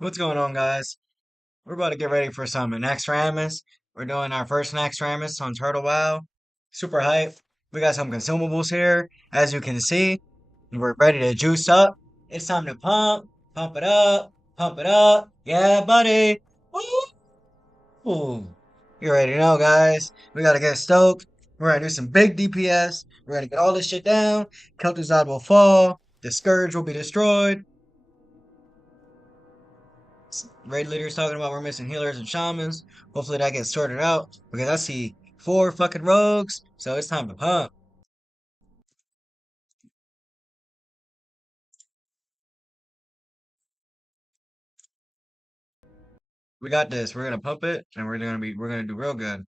What's going on, guys? We're about to get ready for some NAXX. We're doing our first NAXX on Turtle WoW. Super hype. We got some consumables here, as you can see. We're ready to juice up. It's time to pump it up, pump it up. Yeah, buddy. Woo! You already know, guys. We gotta get stoked. We're gonna do some big DPS. We're gonna get all this shit down. Kel'Thuzad will fall. The Scourge will be destroyed. Raid leaders talking about we're missing healers and shamans. Hopefully that gets sorted out because I see four fucking rogues, so it's time to pump. We got this. We're gonna pump it, and we're gonna do real good.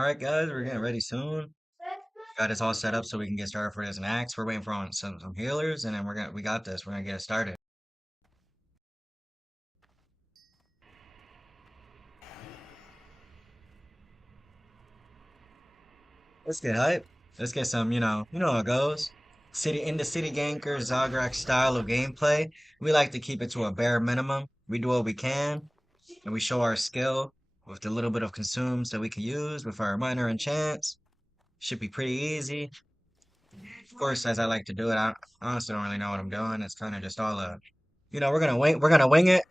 All right, guys, we're getting ready soon. Got us all set up so we can get started for this NAXX. We're waiting for some healers, and then we got this. We're gonna get it started. Let's get hype. Let's get some, you know how it goes. City gankers, Zagrak style of gameplay. We like to keep it to a bare minimum. We do what we can, and we show our skill with the little bit of consumes that we can use with our minor enchants. Should be pretty easy. Of course, as I like to do it, I honestly don't really know what I'm doing. It's kind of just all we're gonna wing it.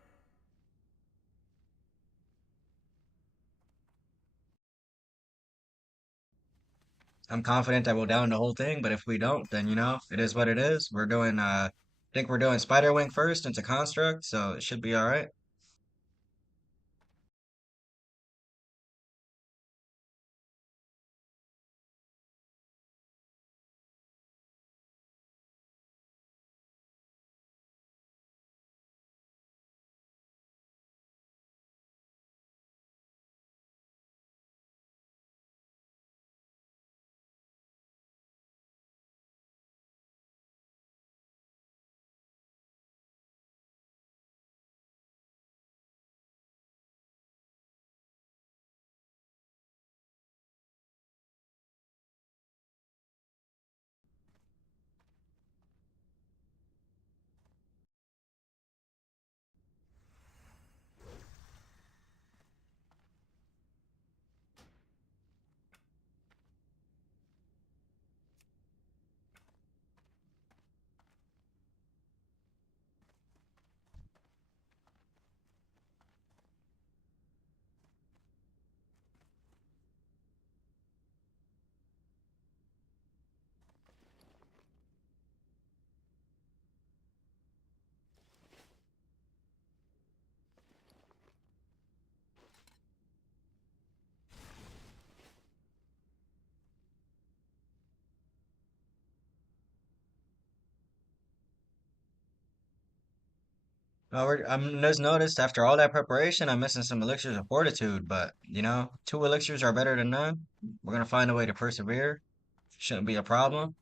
I'm confident that we'll down the whole thing, but if we don't, then it is what it is. I think we're doing Spider Wing first into Construct, so it should be all right. I'm just noticed after all that preparation, I'm missing some elixirs of fortitude, but two elixirs are better than none. We're gonna find a way to persevere. Shouldn't be a problem.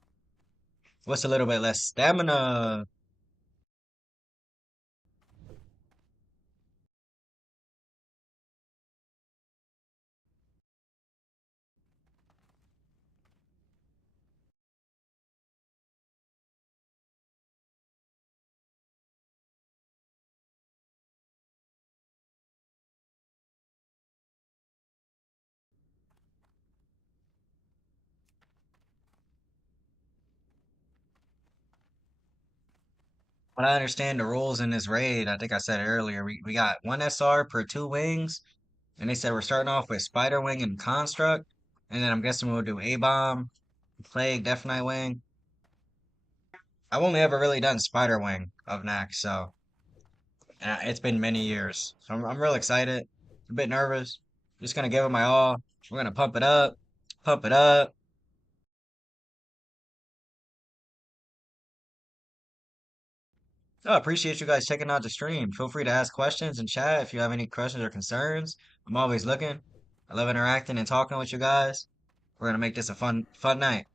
What's a little bit less stamina? But I understand the rules in this raid. I think I said it earlier. We got one SR per two wings, and they said we're starting off with Spider Wing and Construct, and then I'm guessing we'll do A Bomb, Plague, Death Knight Wing. I've only ever really done Spider Wing of NAXX, so it's been many years. So I'm real excited, a bit nervous. Just gonna give it my all. We're gonna pump it up, pump it up. I appreciate you guys checking out the stream. Feel free to ask questions in chat if you have any questions or concerns. I'm always looking. I love interacting and talking with you guys. We're gonna make this a fun night.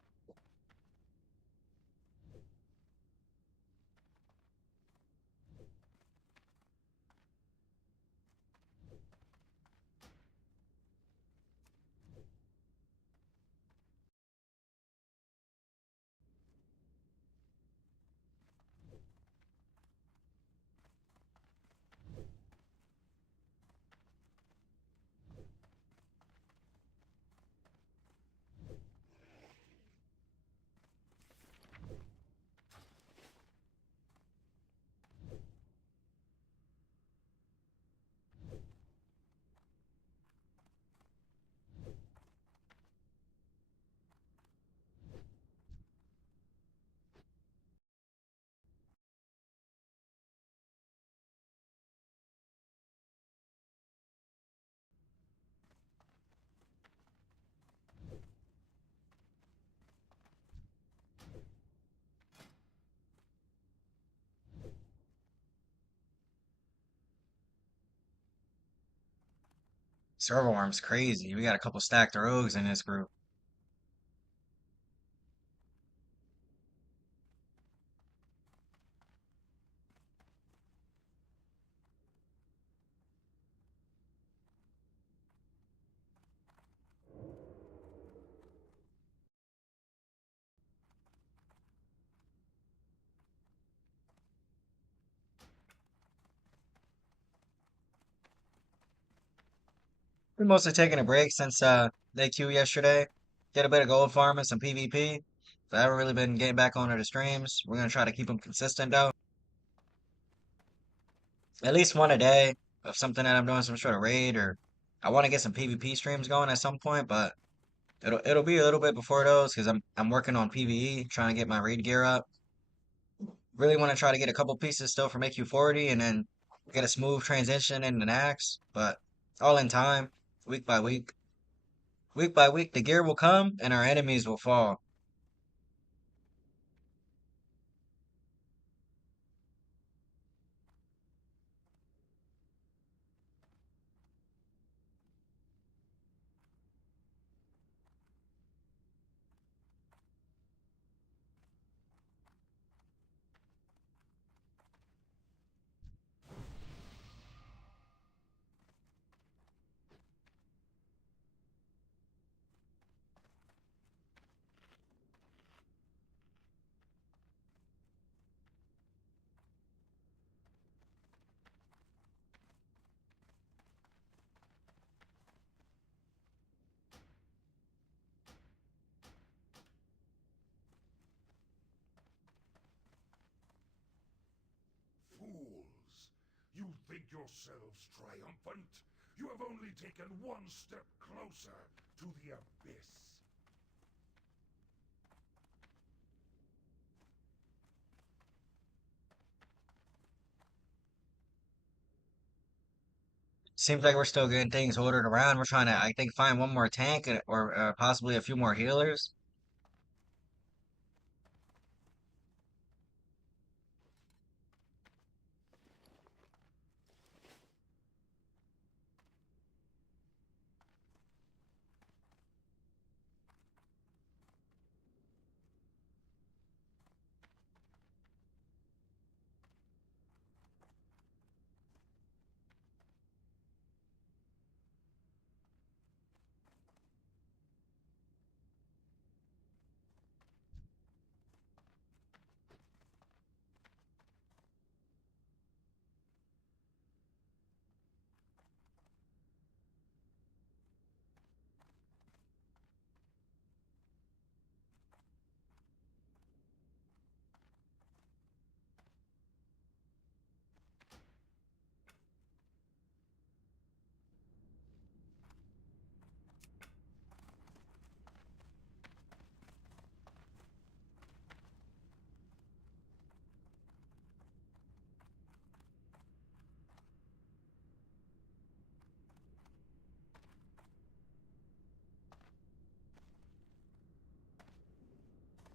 Servo arm's crazy. We got a couple stacked rogues in this group. We're mostly taking a break since they queue yesterday. Did a bit of gold farming, some PvP. But I haven't really been getting back onto the streams. We're gonna try to keep them consistent though. At least one a day of something that I'm doing, some sort of raid, or I want to get some PvP streams going at some point, but it'll be a little bit before those because I'm working on PvE, trying to get my raid gear up. Really want to try to get a couple pieces still from AQ40 and then get a smooth transition into NAXX, but all in time, week by week. Week by week, the gear will come and our enemies will fall. Fools! You think yourselves triumphant? You have only taken one step closer to the abyss. Seems like we're still getting things ordered around. We're trying to, I think, find one more tank or possibly a few more healers.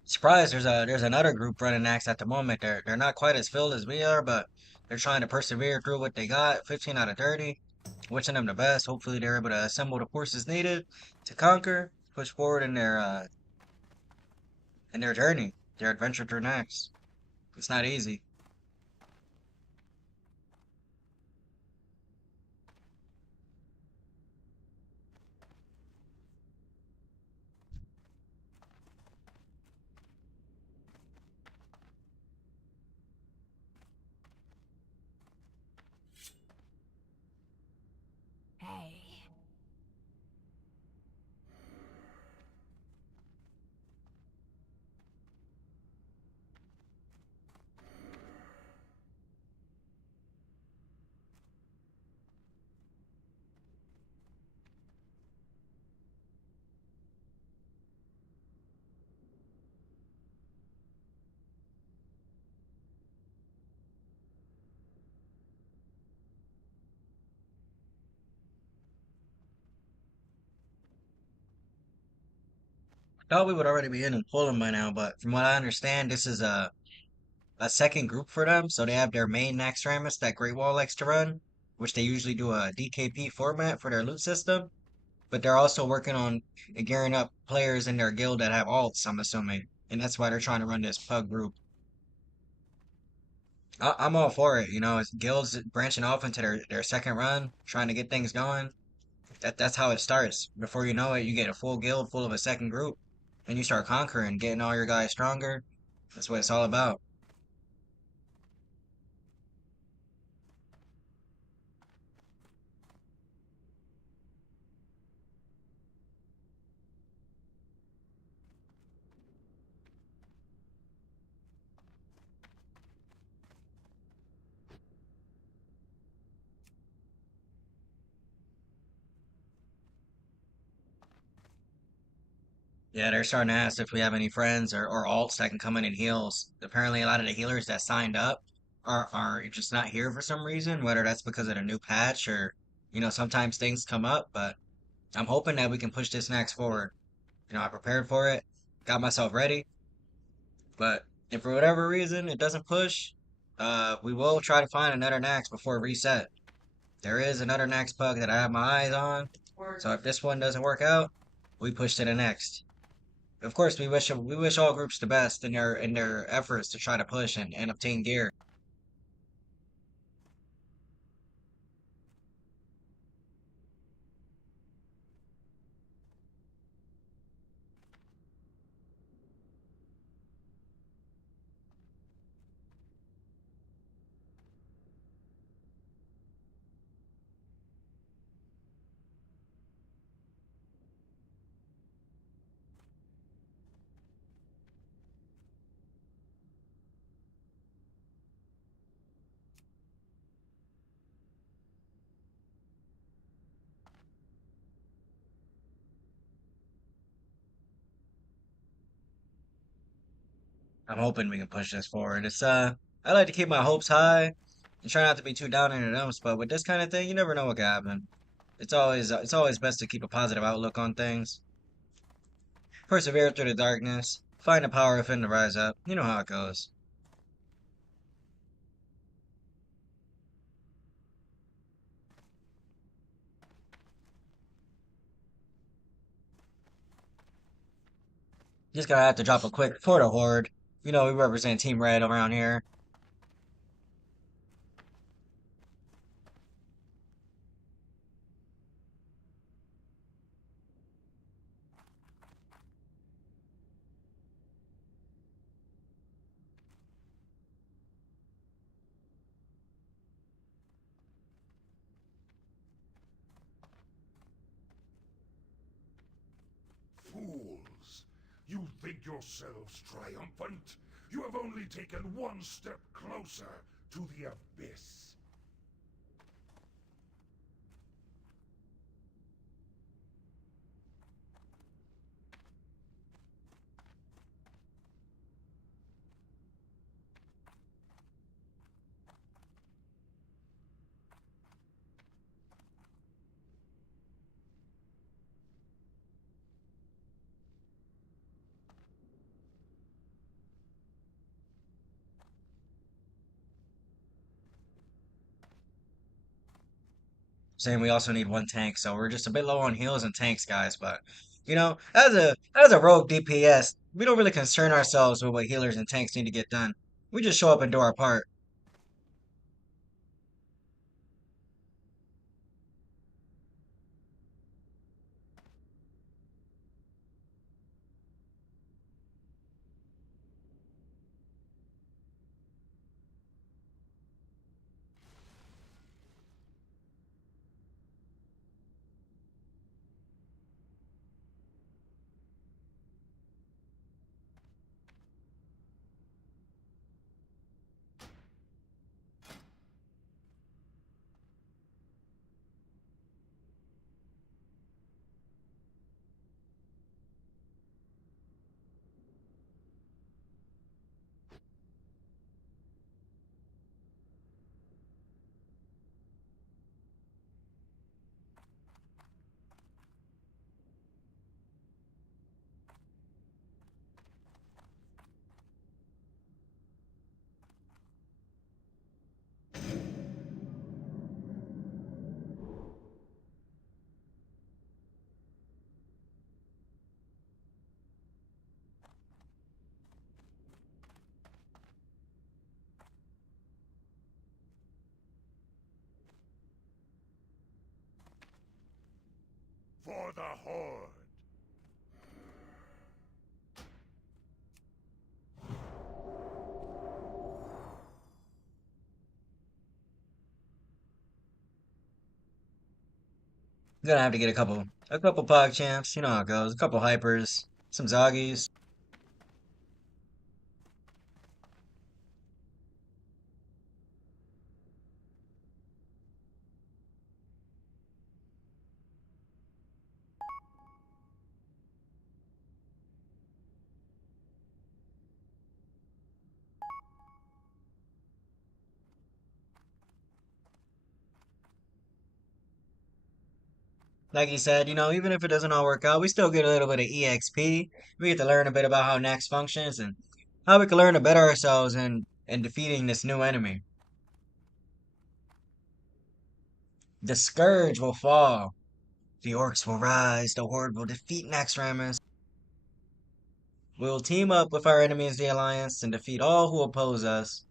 Surprise, there's another group running Axe at the moment. They're not quite as filled as we are, but they're trying to persevere through what they got. 15 out of 30. Wishing them the best. Hopefully they're able to assemble the forces needed to conquer, push forward in their journey, their adventure through Nax. It's not easy. Hey. Thought we would already be in and pulling by now, but from what I understand, this is a second group for them, so they have their main Naxxramus that Great Wall likes to run. which they usually do a DKP format for their loot system, but they're also working on gearing up players in their guild that have alts, I'm assuming. And that's why they're trying to run this pug group. I'm all for it. It's guilds branching off into their second run, trying to get things going. That's how it starts. Before you know it, you get a full guild full of a second group, and you start conquering, getting all your guys stronger. That's what it's all about. Yeah, they're starting to ask if we have any friends or alts that can come in and heals. Apparently, a lot of the healers that signed up are just not here for some reason, whether that's because of the new patch or, sometimes things come up, but I'm hoping that we can push this next forward. I prepared for it, got myself ready, but if for whatever reason it doesn't push, we will try to find another NAXX before reset. There is another NAXX pug that I have my eyes on, so if this one doesn't work out, we push to the next. Of course, we wish all groups the best in their efforts to try to push and obtain gear. I'm hoping we can push this forward. I like to keep my hopes high and try not to be too down in the dumps, but with this kind of thing, you never know what can happen. It's always best to keep a positive outlook on things. Persevere through the darkness. Find the power within to rise up. You know how it goes. Just gotta have to drop a quick for the horde. We represent Team Red around here. Fools! You think yourselves triumphant? You have only taken one step closer to the abyss. Saying we also need one tank, so we're just a bit low on heals and tanks, guys. But as a rogue DPS, we don't really concern ourselves with what healers and tanks need to get done. We just show up and do our part. for the Horde. Gonna have to get a couple PUG champs. You know how it goes. A couple hypers, some Zoggies. Like you said, even if it doesn't all work out, we still get a little bit of EXP. We get to learn a bit about how NAXX functions and how we can learn to better ourselves in defeating this new enemy. The Scourge will fall. The Orcs will rise. The Horde will defeat NAXX. We will team up with our enemies, the Alliance, and defeat all who oppose us.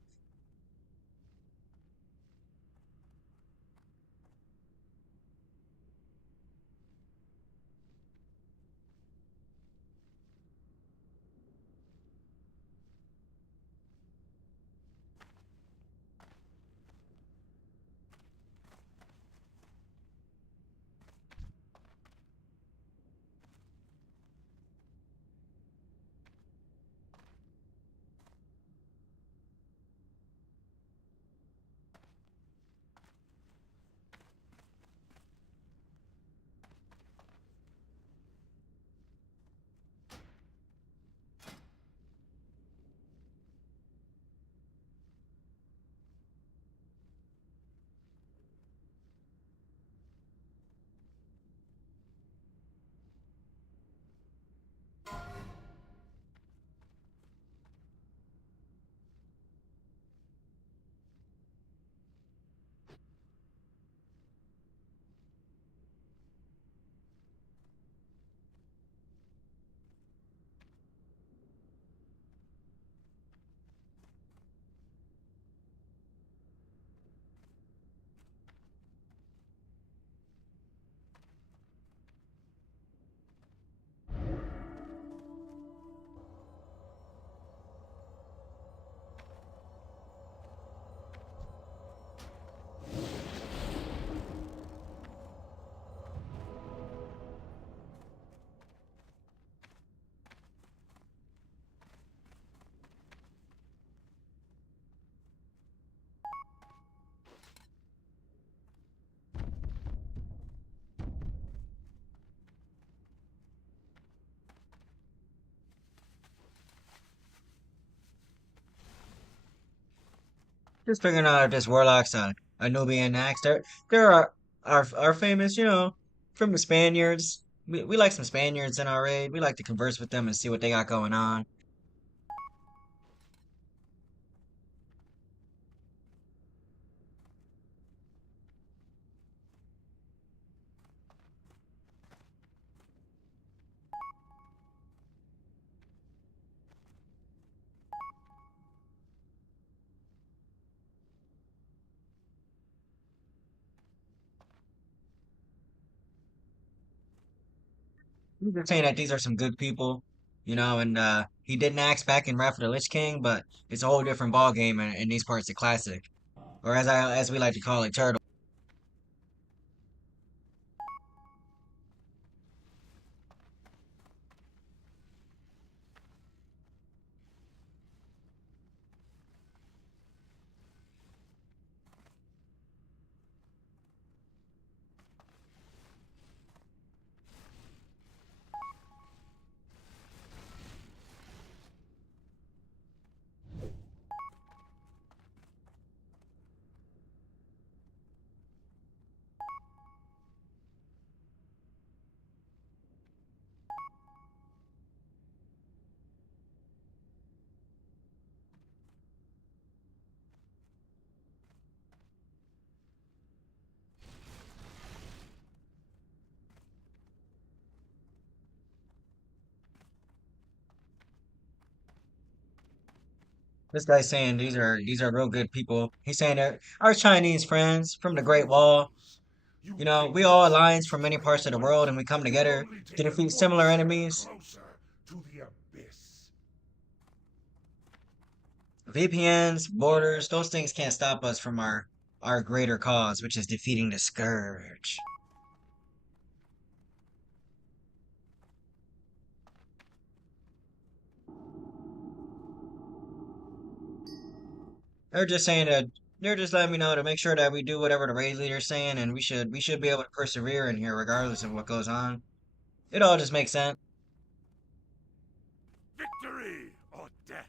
Just figuring out if this Warlock's a Nubian axe. There are our famous, from the Spaniards. We like some Spaniards in our raid. We like to converse with them and see what they got going on. They're saying that these are some good people, and he didn't axe back in Wrath of the Lich King, but it's a whole different ball game in these parts of Classic, or as we like to call it, Turtle. This guy's saying these are real good people. He's saying they're our Chinese friends from the Great Wall. Fools! You You know, think we your all alliance from selves many parts of the world triumphant? and we come You've together only to taken defeat one similar step enemies. closer to the abyss. VPNs, borders, those things can't stop us from our greater cause, which is defeating the Scourge. They're just saying that they're just letting me know to make sure that we do whatever the raid leader's saying, and we should be able to persevere in here regardless of what goes on. It all just makes sense. Victory or death.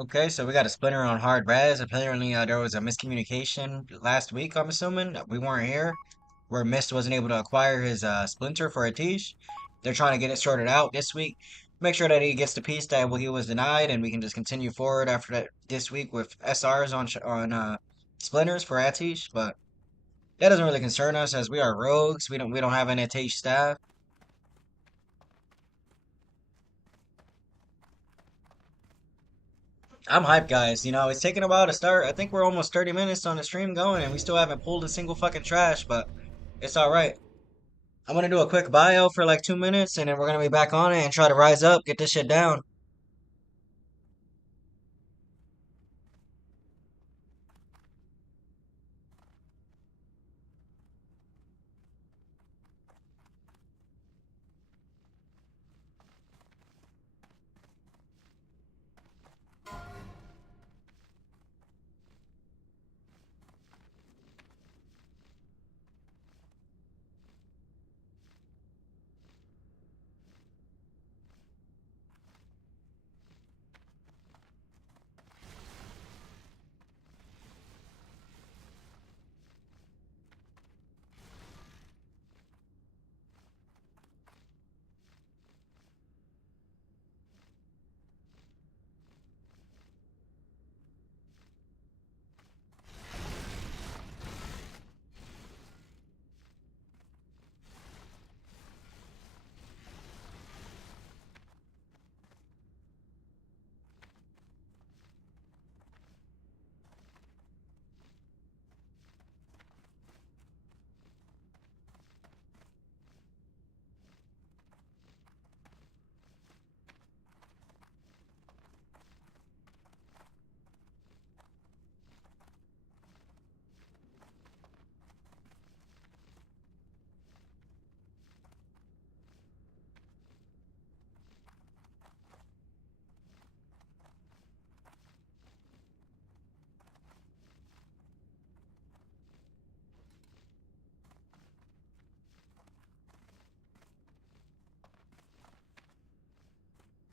Okay, so we got a splinter on hard res. Apparently, there was a miscommunication last week, I'm assuming. We weren't here, where Mist wasn't able to acquire his splinter for a Tish. They're trying to get it sorted out this week. Make sure that he gets the piece that he was denied, and we can just continue forward after that this week with SRs on splinters for Atish. But that doesn't really concern us as we are rogues. We don't have any Atish staff. I'm hyped, guys. You know, it's taking a while to start. I think we're almost 30 minutes on the stream going, and we still haven't pulled a single fucking trash, but it's all right. I'm gonna do a quick bio for like 2 minutes, and then we're gonna be back on it and try to rise up, get this shit down.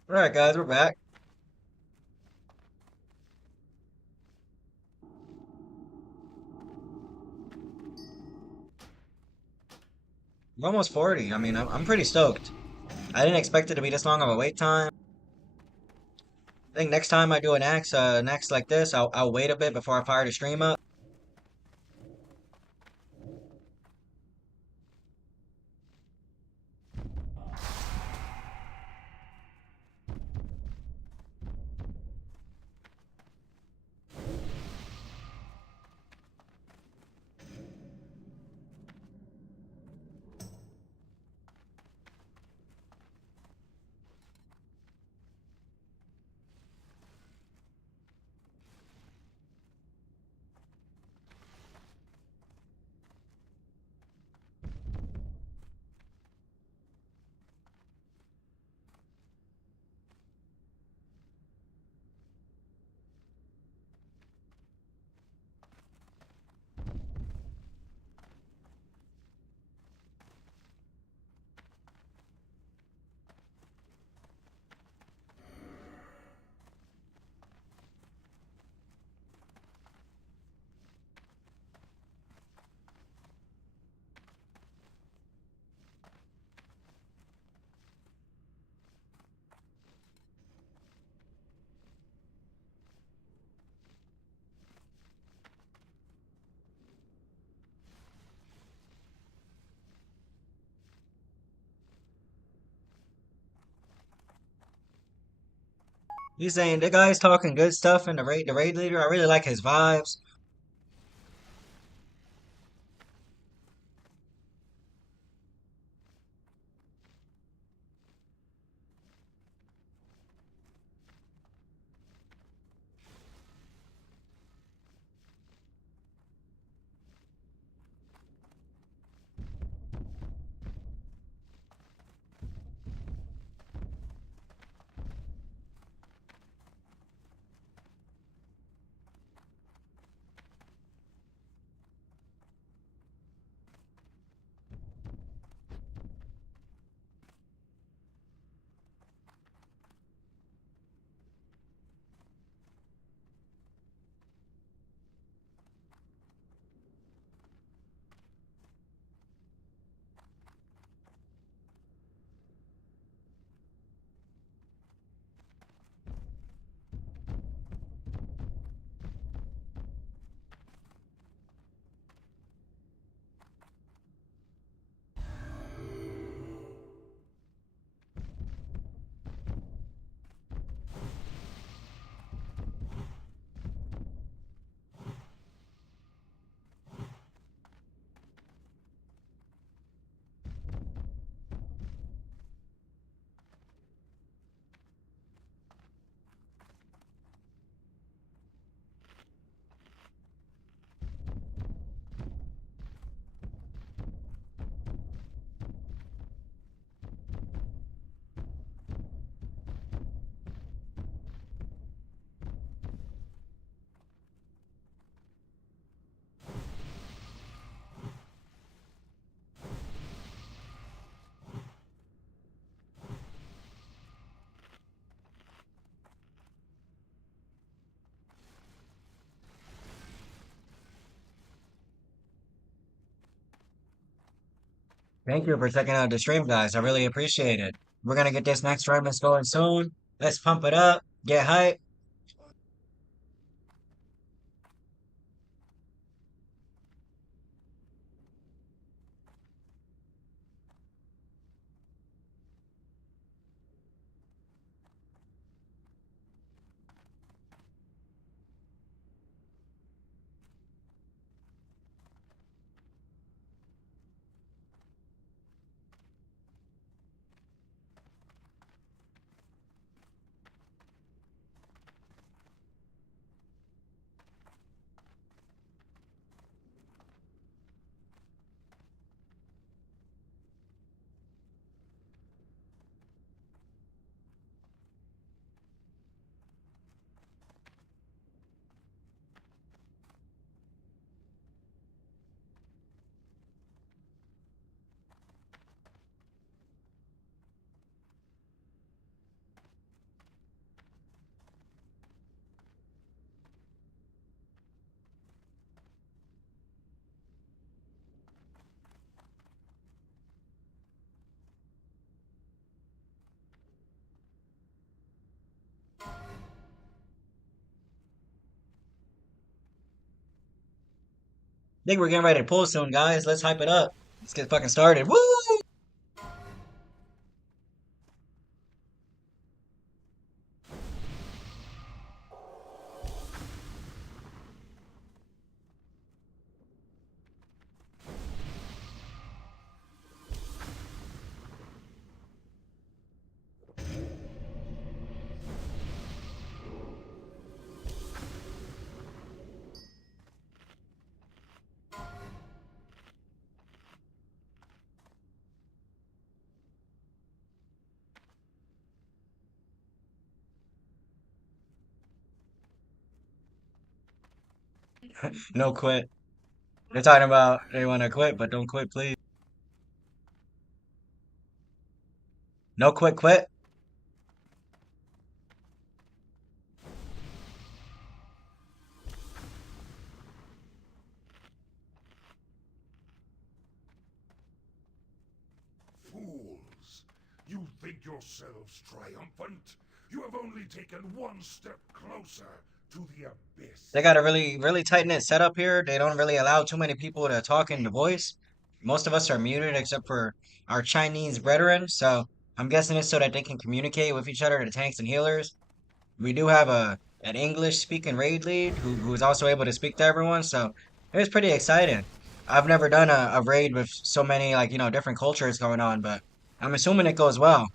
All right, guys, we're back. We're almost 40. I mean, I'm pretty stoked. I didn't expect it to be this long of a wait time. I think next time I do an axe like this, I'll wait a bit before I fire the stream up. He's saying the guy's talking good stuff in the raid leader. I really like his vibes. Thank you for checking out the stream, guys. I really appreciate it. We're gonna get this next tournament going soon. Let's pump it up, get hype. Think we're getting ready to pull soon, guys. Let's hype it up. Let's get fucking started. Woo! No quit. They're talking about they want to quit, but don't quit, please. No quit, quit. Fools! You think yourselves triumphant? You have only taken one step closer to the They abyss. got a really tight knit setup here. They don't really allow too many people to talk in the voice. Most of us are muted except for our Chinese brethren. So I'm guessing it's so that they can communicate with each other, the tanks and healers. We do have an English speaking raid lead who is also able to speak to everyone, so it was pretty exciting. I've never done a raid with so many like, different cultures going on, but I'm assuming it goes well.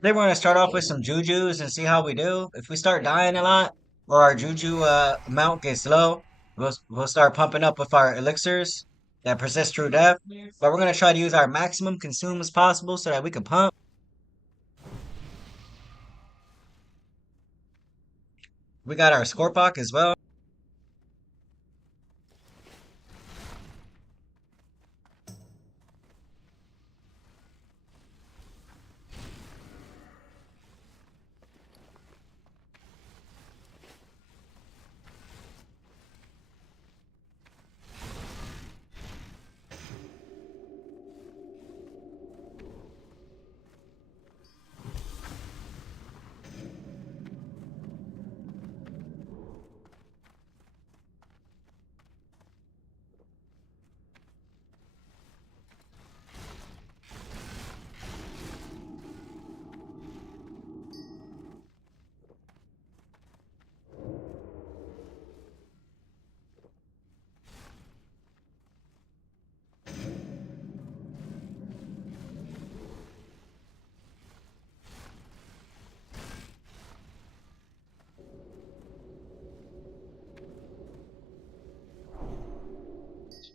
They want to start off with some jujus and see how we do. If we start dying a lot or our juju amount gets low, we'll start pumping up with our elixirs that persist through death. But we're gonna try to use our maximum consume as possible so that we can pump. We got our Scorpok as well.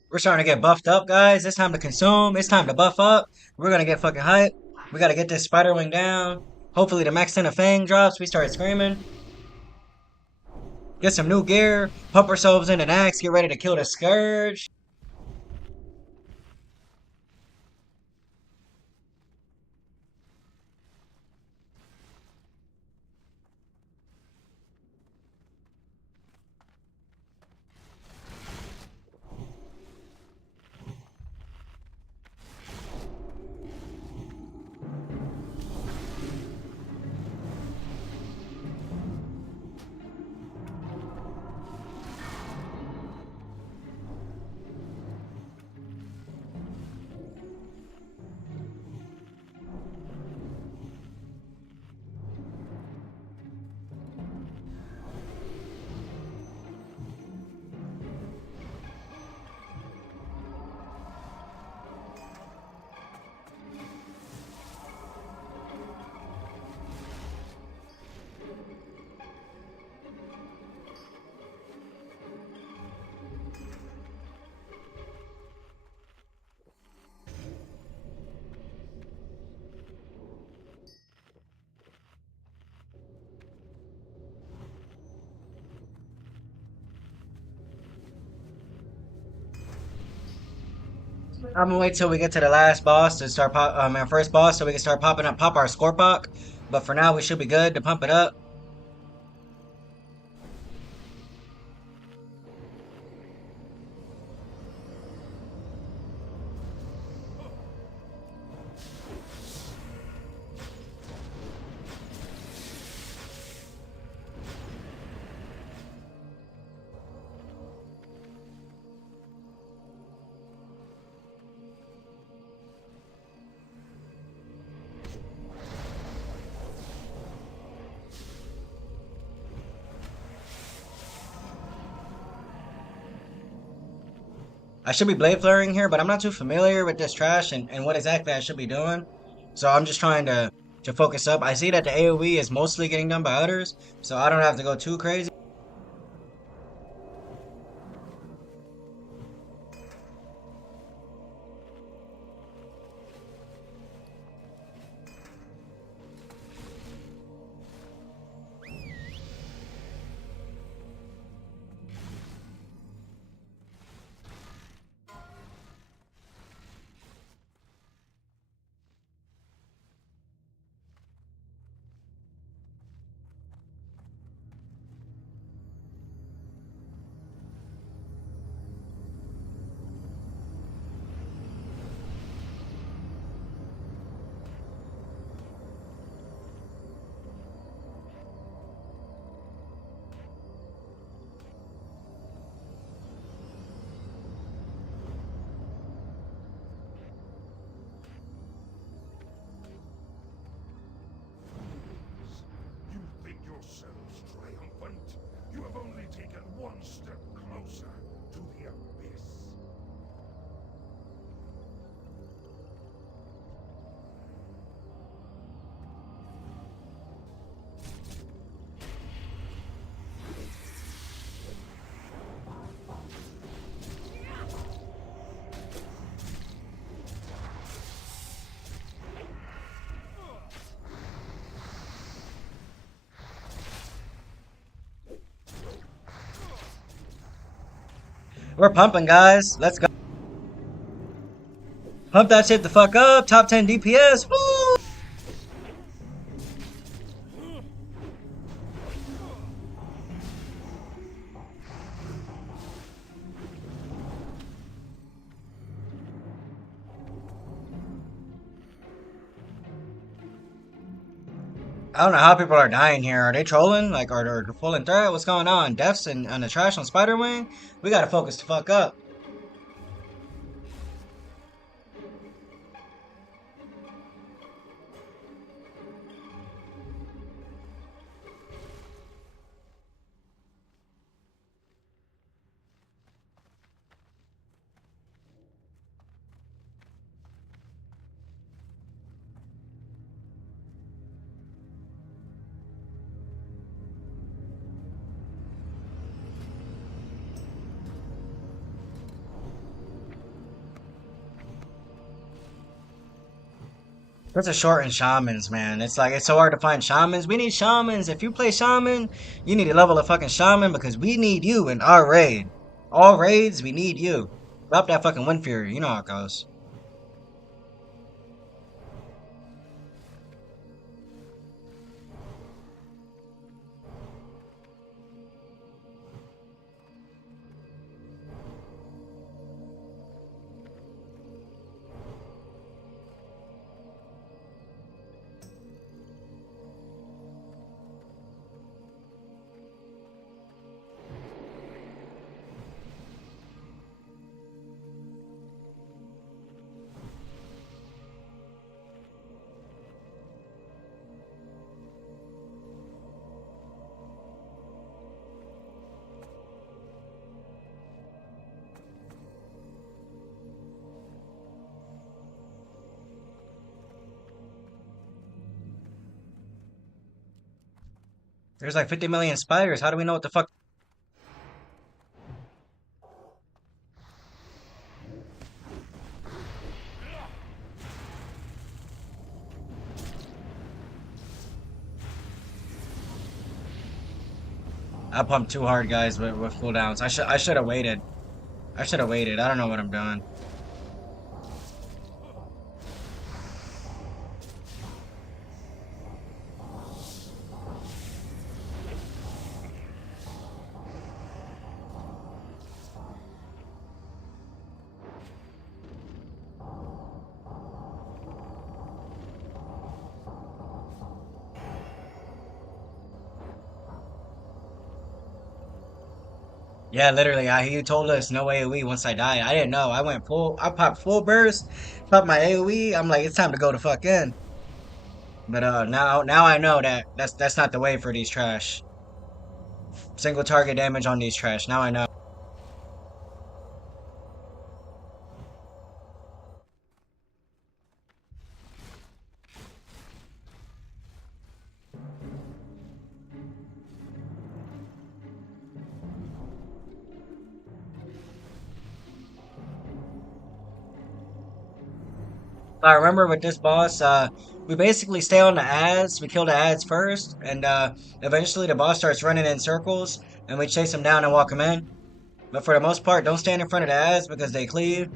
We're starting to get buffed up, guys. It's time to consume. It's time to buff up. We're gonna get fucking hype. We gotta get this spider wing down. Hopefully the max 10 of Fang drops. We start screaming. Get some new gear. Pump ourselves in an axe. Get ready to kill the Scourge. I'm gonna wait till we get to the last boss to start our first boss so we can start pop our Scorpok. But for now, we should be good to pump it up. I should be blade flaring here, but I'm not too familiar with this trash and what exactly I should be doing. So I'm just trying to focus up. I see that the AoE is mostly getting done by others, so I don't have to go too crazy. one step closer to the abyss. We're pumping, guys. Let's go. Pump that shit the fuck up. Top 10 DPS. Woo! I don't know how people are dying here. Are they trolling? Like, are they full in threat? What's going on? Deaths and on the trash on Spider Wing? We gotta focus the fuck up. That's a short in shamans, man. It's like, it's so hard to find shamans. We need shamans. If you play shaman, you need to level a fucking shaman because we need you in our raid. All raids, we need you. Drop that fucking Wind Fury. You know how it goes. There's like 50 million spiders. How do we know what the fuck? I pumped too hard, guys, with cooldowns. I should have waited. I should have waited. I don't know what I'm doing. Yeah, literally. You told us no AoE once I die. I didn't know. I went full. I popped full burst. Popped my AoE. I'm like, it's time to go to fuck in. But now I know that that's not the way for these trash. Single target damage on these trash. Now I know. I remember with this boss, we basically stay on the ads. We kill the ads first, and eventually the boss starts running in circles, and we chase him down and walk him in. But for the most part, don't stand in front of the ads because they cleave.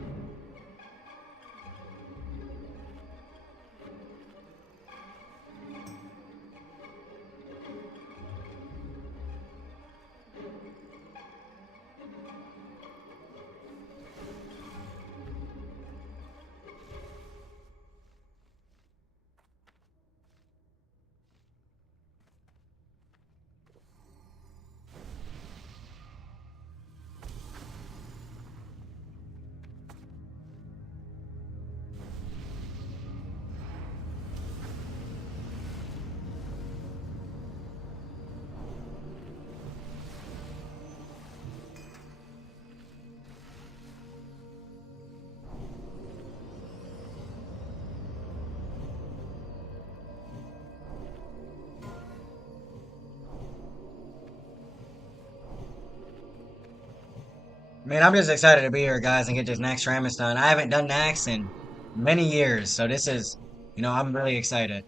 Man, I'm just excited to be here, guys, and get this next Ramus done. I haven't done NAXX in many years, so this is, I'm really excited.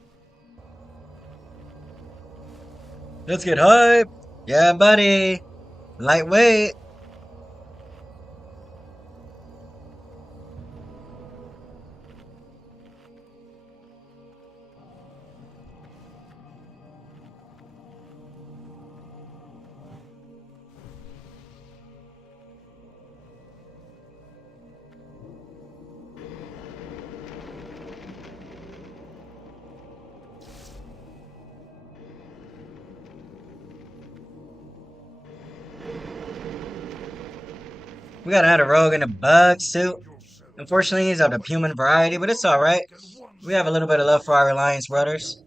Let's get hype. Yeah, buddy. Lightweight. We gotta add a rogue and a bug suit. Yourselves Unfortunately, he's of the human variety, but it's only alright. taken one We have a step little bit of love for our closer Alliance to the brothers. abyss.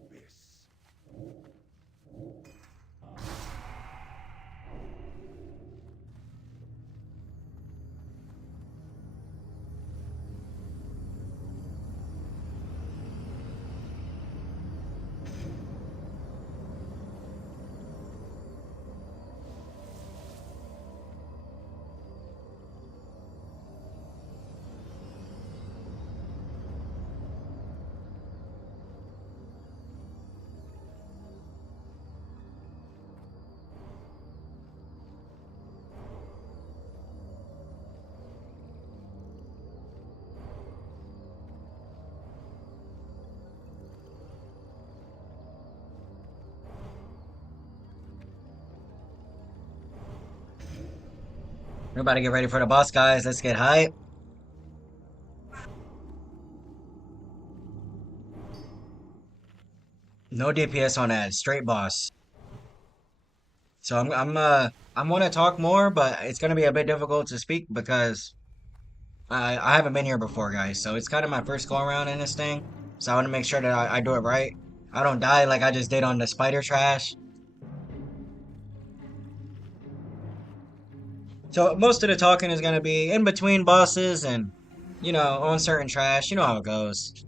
We're about to get ready for the boss, guys. Let's get hype. No DPS on that. Straight boss. So I want to talk more, but it's gonna be a bit difficult to speak because I haven't been here before, guys. So it's kind of my first go around in this thing. So I want to make sure that I do it right. I don't die like I just did on the spider trash. So most of the talking is gonna be in between bosses and on certain trash. You know how it goes.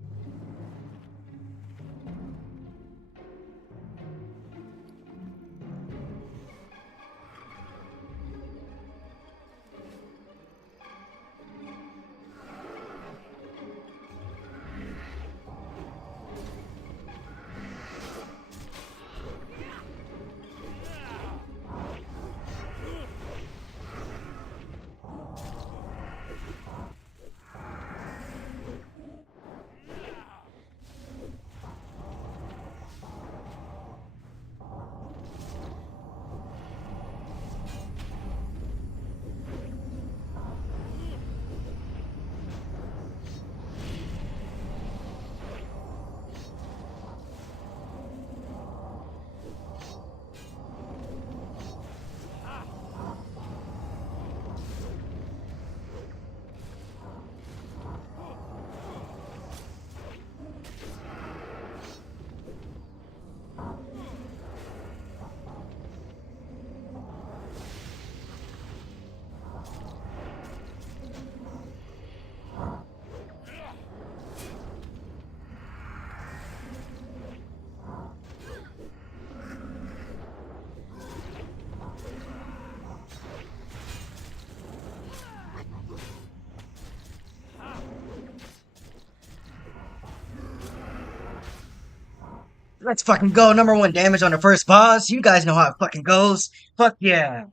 Let's fucking go. Number one damage on the first boss. You guys know how it fucking goes. Fuck yeah.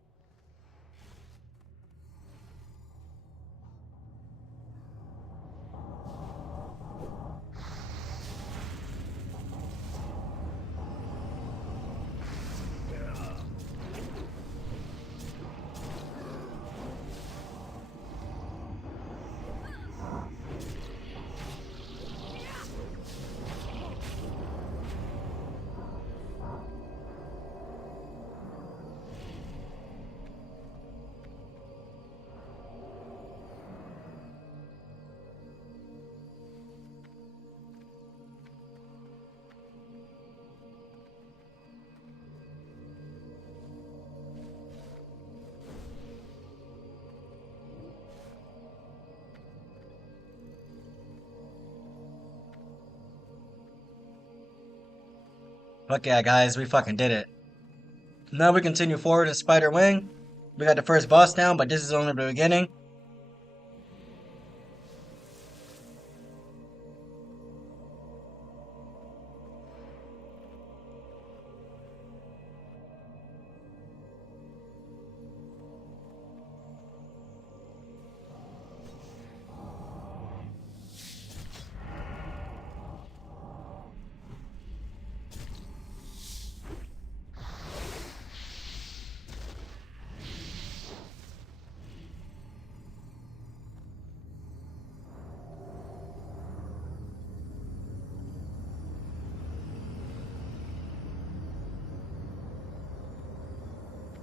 Fuck yeah, guys. We fucking did it. Now we continue forward in Spider Wing. We got the first boss down, but this is only the beginning.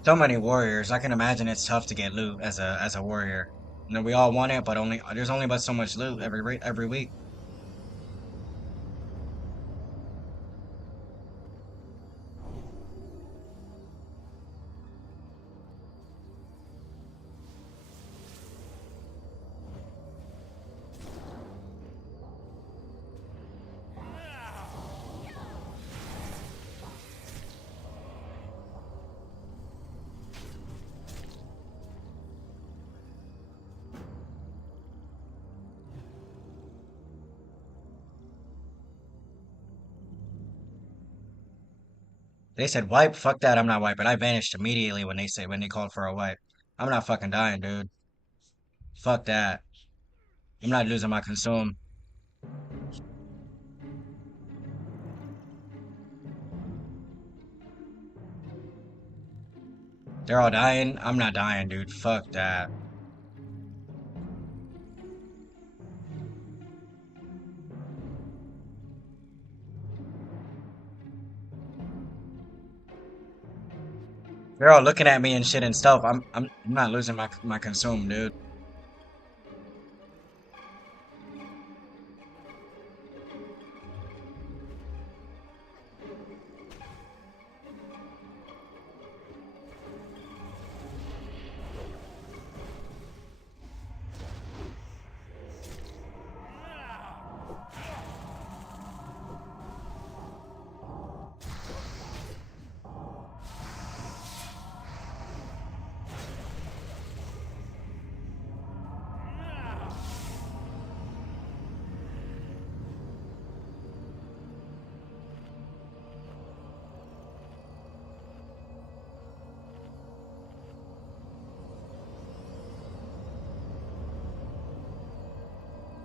So many warriors. I can imagine it's tough to get loot as a warrior. You know, we all want it, but only there's only but so much loot every week. They said wipe. Fuck that. I'm not wiping. I vanished immediately when they called for a wipe. I'm not fucking dying, dude. Fuck that. I'm not losing my consume. They're all dying. I'm not dying, dude. Fuck that. They're all looking at me and shit and stuff. I'm not losing my consume, dude.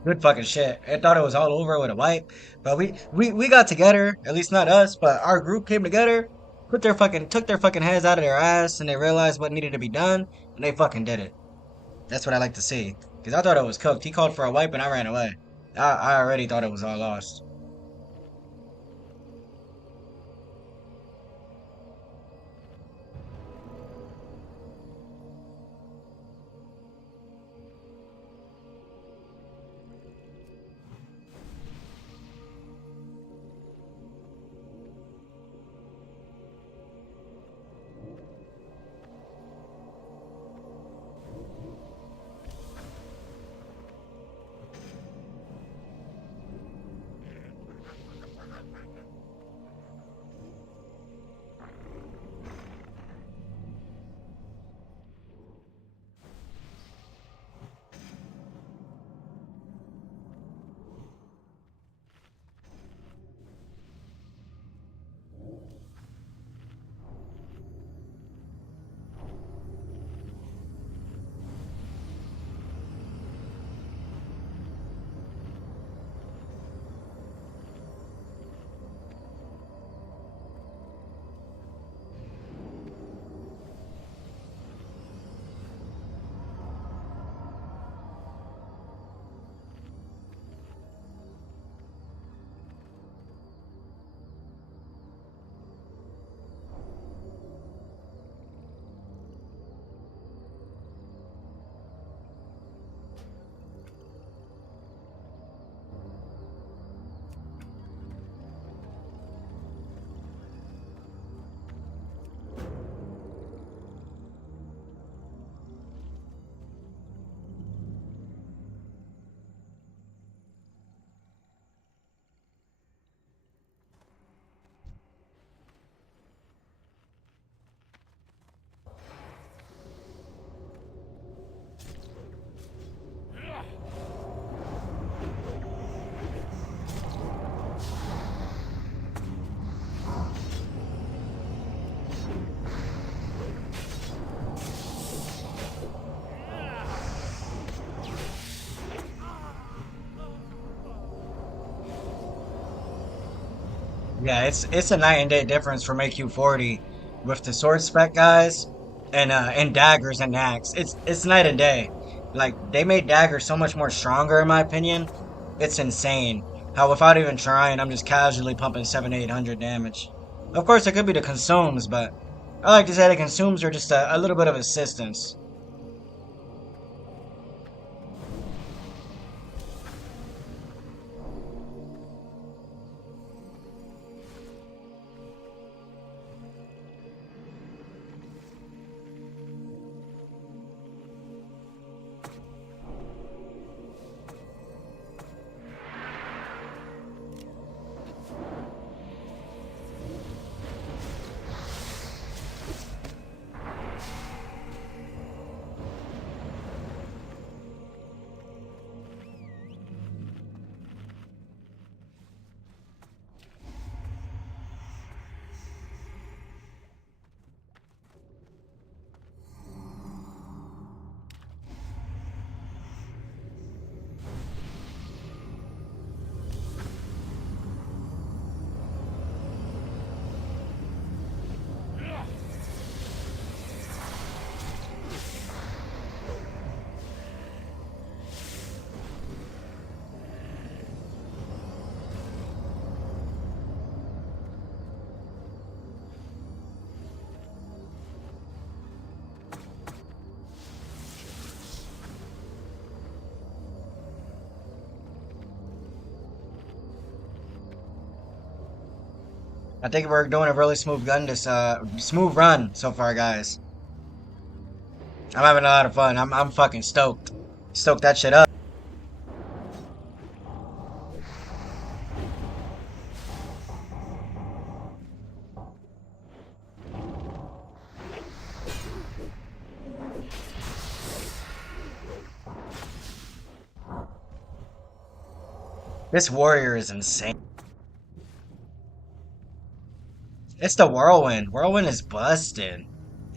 Good fucking shit. I thought it was all over with a wipe, but we got together. At least not us, but our group came together, took their fucking heads out of their ass, and they realized what needed to be done, and they fucking did it. That's what I like to see. Cause I thought it was cooked. He called for a wipe, and I ran away. I already thought it was all lost. Yeah, it's a night and day difference from AQ40 with the sword spec guys and daggers and NAXX. It's night and day. Like they made daggers so much more stronger in my opinion. It's insane how without even trying, I'm just casually pumping 700-800 damage. Of course, it could be the consumes, but I like to say the consumes are just a little bit of assistance. I think we're doing a really smooth run so far, guys. I'm having a lot of fun. I'm fucking stoked. Stoked that shit up. This warrior is insane. It's the whirlwind. Whirlwind is busted.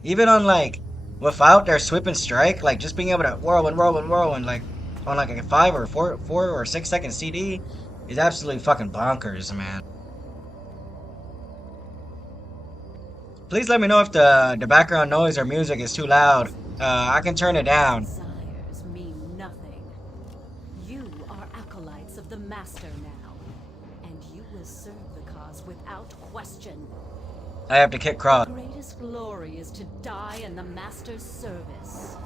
Even on like without their sweep and strike, like just being able to whirlwind, like on like a 5 or 4 or 6 second CD is absolutely fucking bonkers, man. Please let me know if the background noise or music is too loud. I can turn it down. Desires mean nothing. You are acolytes of the Master now, and you will serve the cause without question. I have to kick cross. The greatest glory is to die in the Master's service.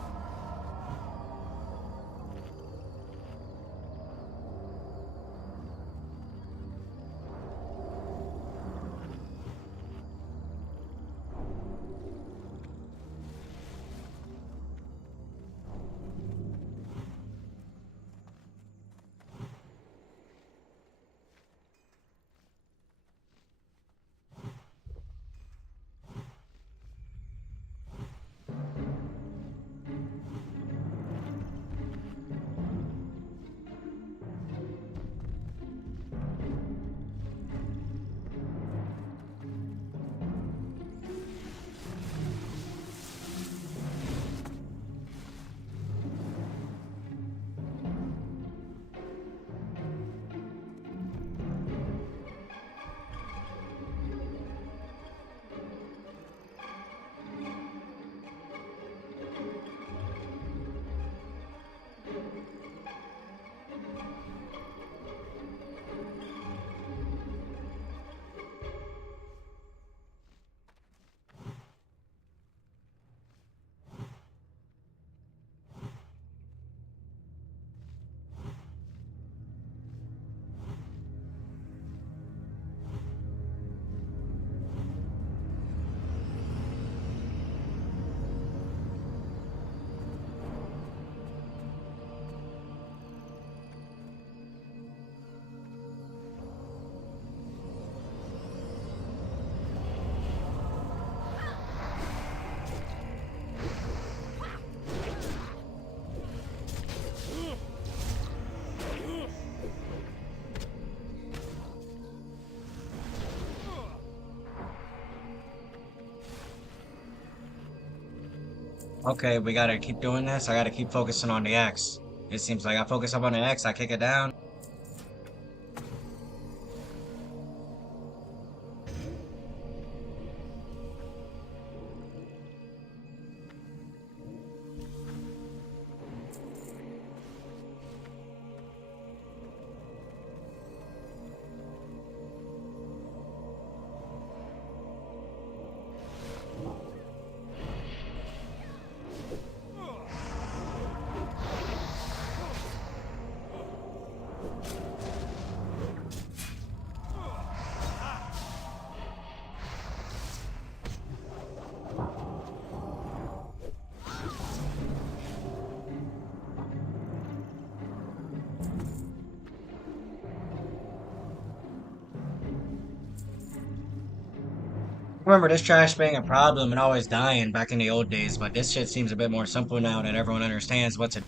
Okay, we gotta keep doing this. I gotta keep focusing on the X. It seems like I focus up on the X, I kick it down. remember this trash being a problem and always dying back in the old days, but this shit seems a bit more simple now that everyone understands what to.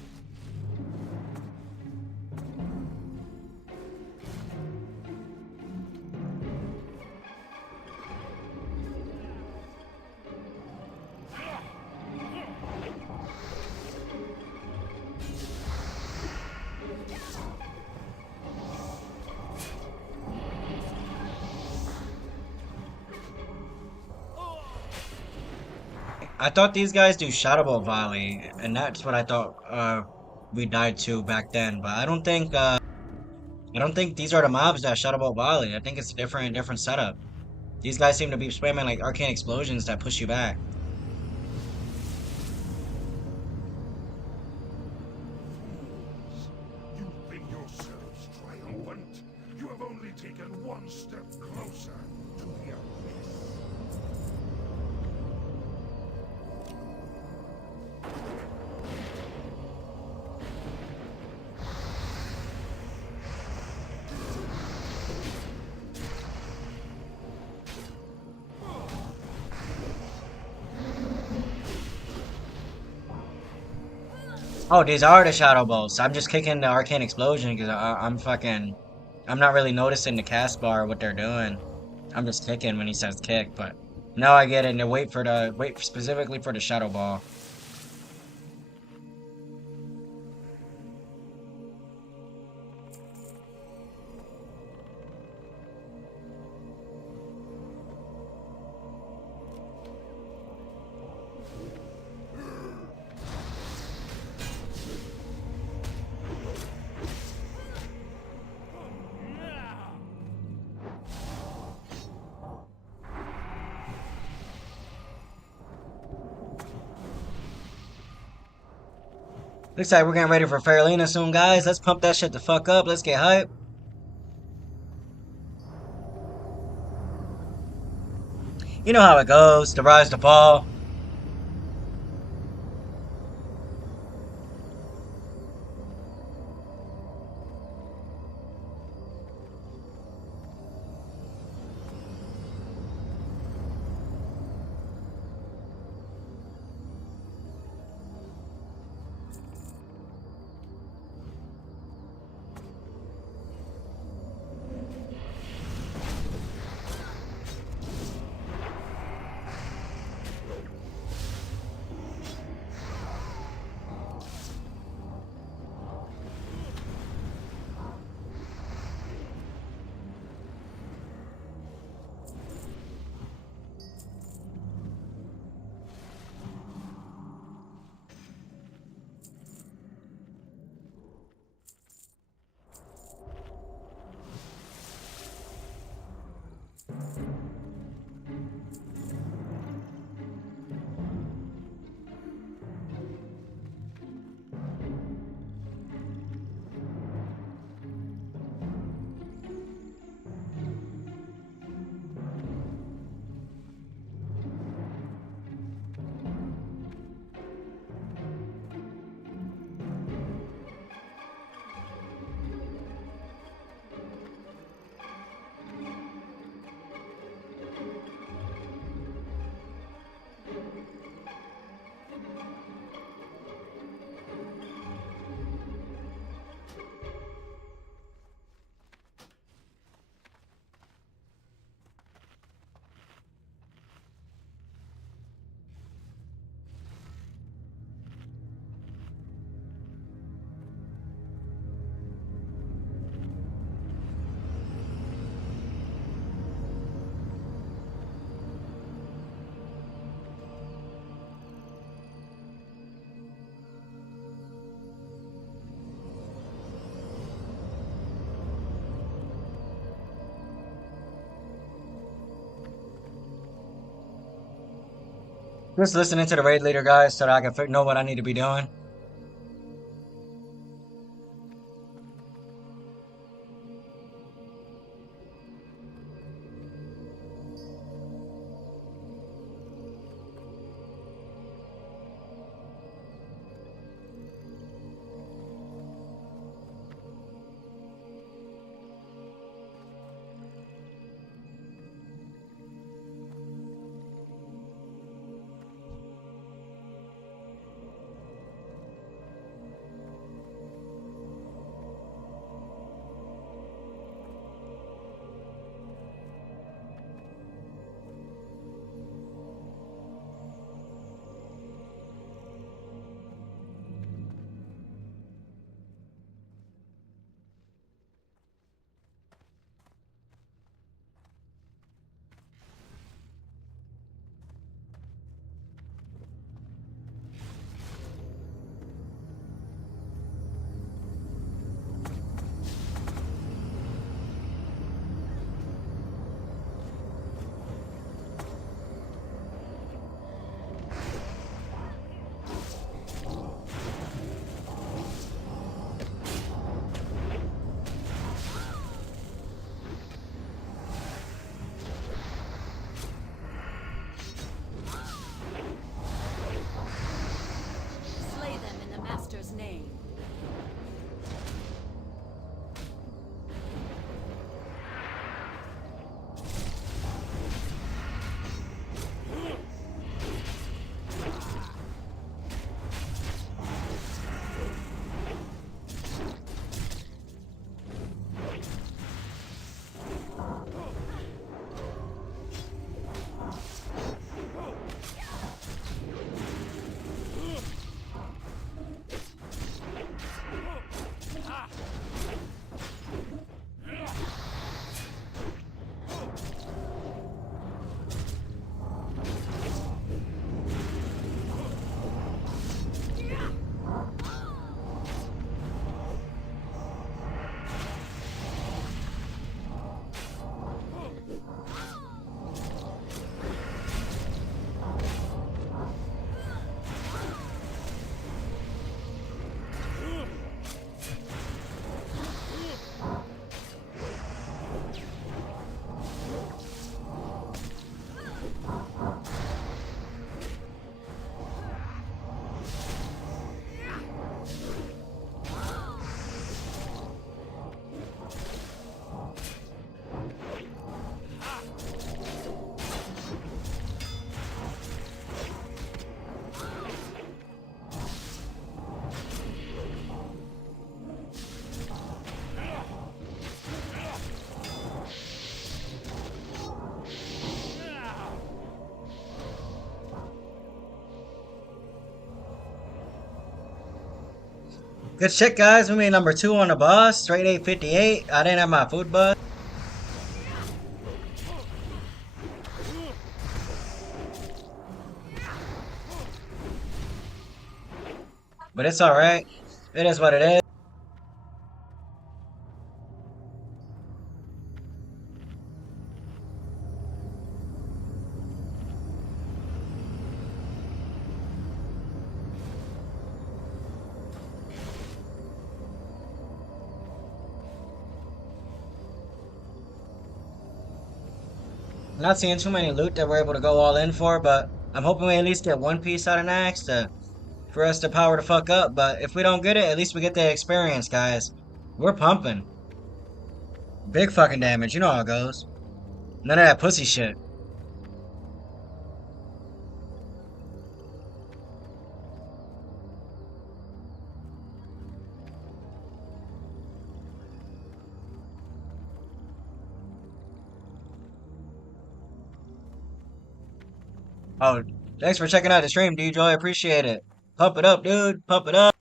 I thought these guys do Shadow Ball volley, and that's what I thought we died to back then. But I don't think these are the mobs that Shadow Ball volley. I think it's a different setup. These guys seem to be spamming like arcane explosions that push you back. You think yourselves triumphant? You have only taken one step closer to the abyss. Oh, these are the Shadow Balls. I'm just kicking the arcane explosion because I'm fucking. I'm not really noticing the cast bar what they're doing. I'm just kicking when he says kick, but now I get it. And they wait specifically for the Shadow Ball. Looks like we're getting ready for Farolina soon, guys. Let's pump that shit the fuck up. Let's get hype. You know how it goes. The rise to fall. Just listening to the raid leader, guys, so that I can know what I need to be doing. Good shit, guys. We made number 2 on the boss. Straight 858. I didn't have my food buzz. But it's alright. It is what it is. I'm not seeing too many loot that we're able to go all in for, but I'm hoping we at least get one piece out of NAXX for us to power the fuck up. But if we don't get it, at least we get the experience, guys. We're pumping. Big fucking damage. You know how it goes. None of that pussy shit. Oh, thanks for checking out the stream, DJ. Appreciate it. Pump it up, dude. Pump it up.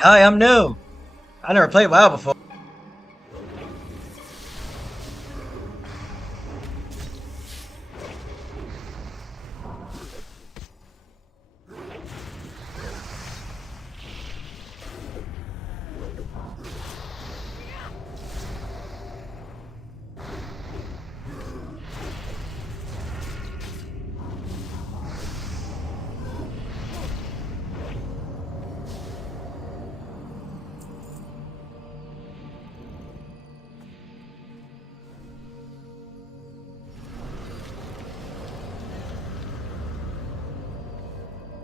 Hi, I'm new. I never played WoW before.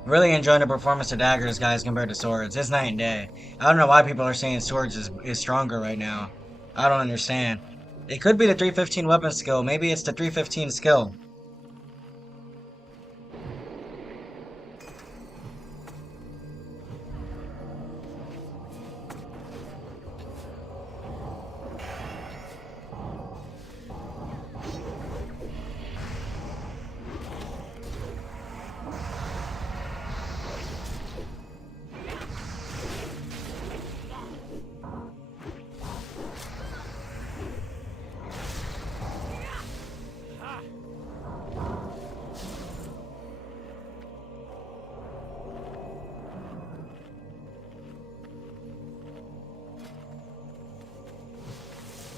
Really enjoying the performance of daggers, guys, compared to swords. It's night and day. I don't know why people are saying swords is stronger right now. I don't understand. It could be the 315 weapon skill. Maybe it's the 315 skill.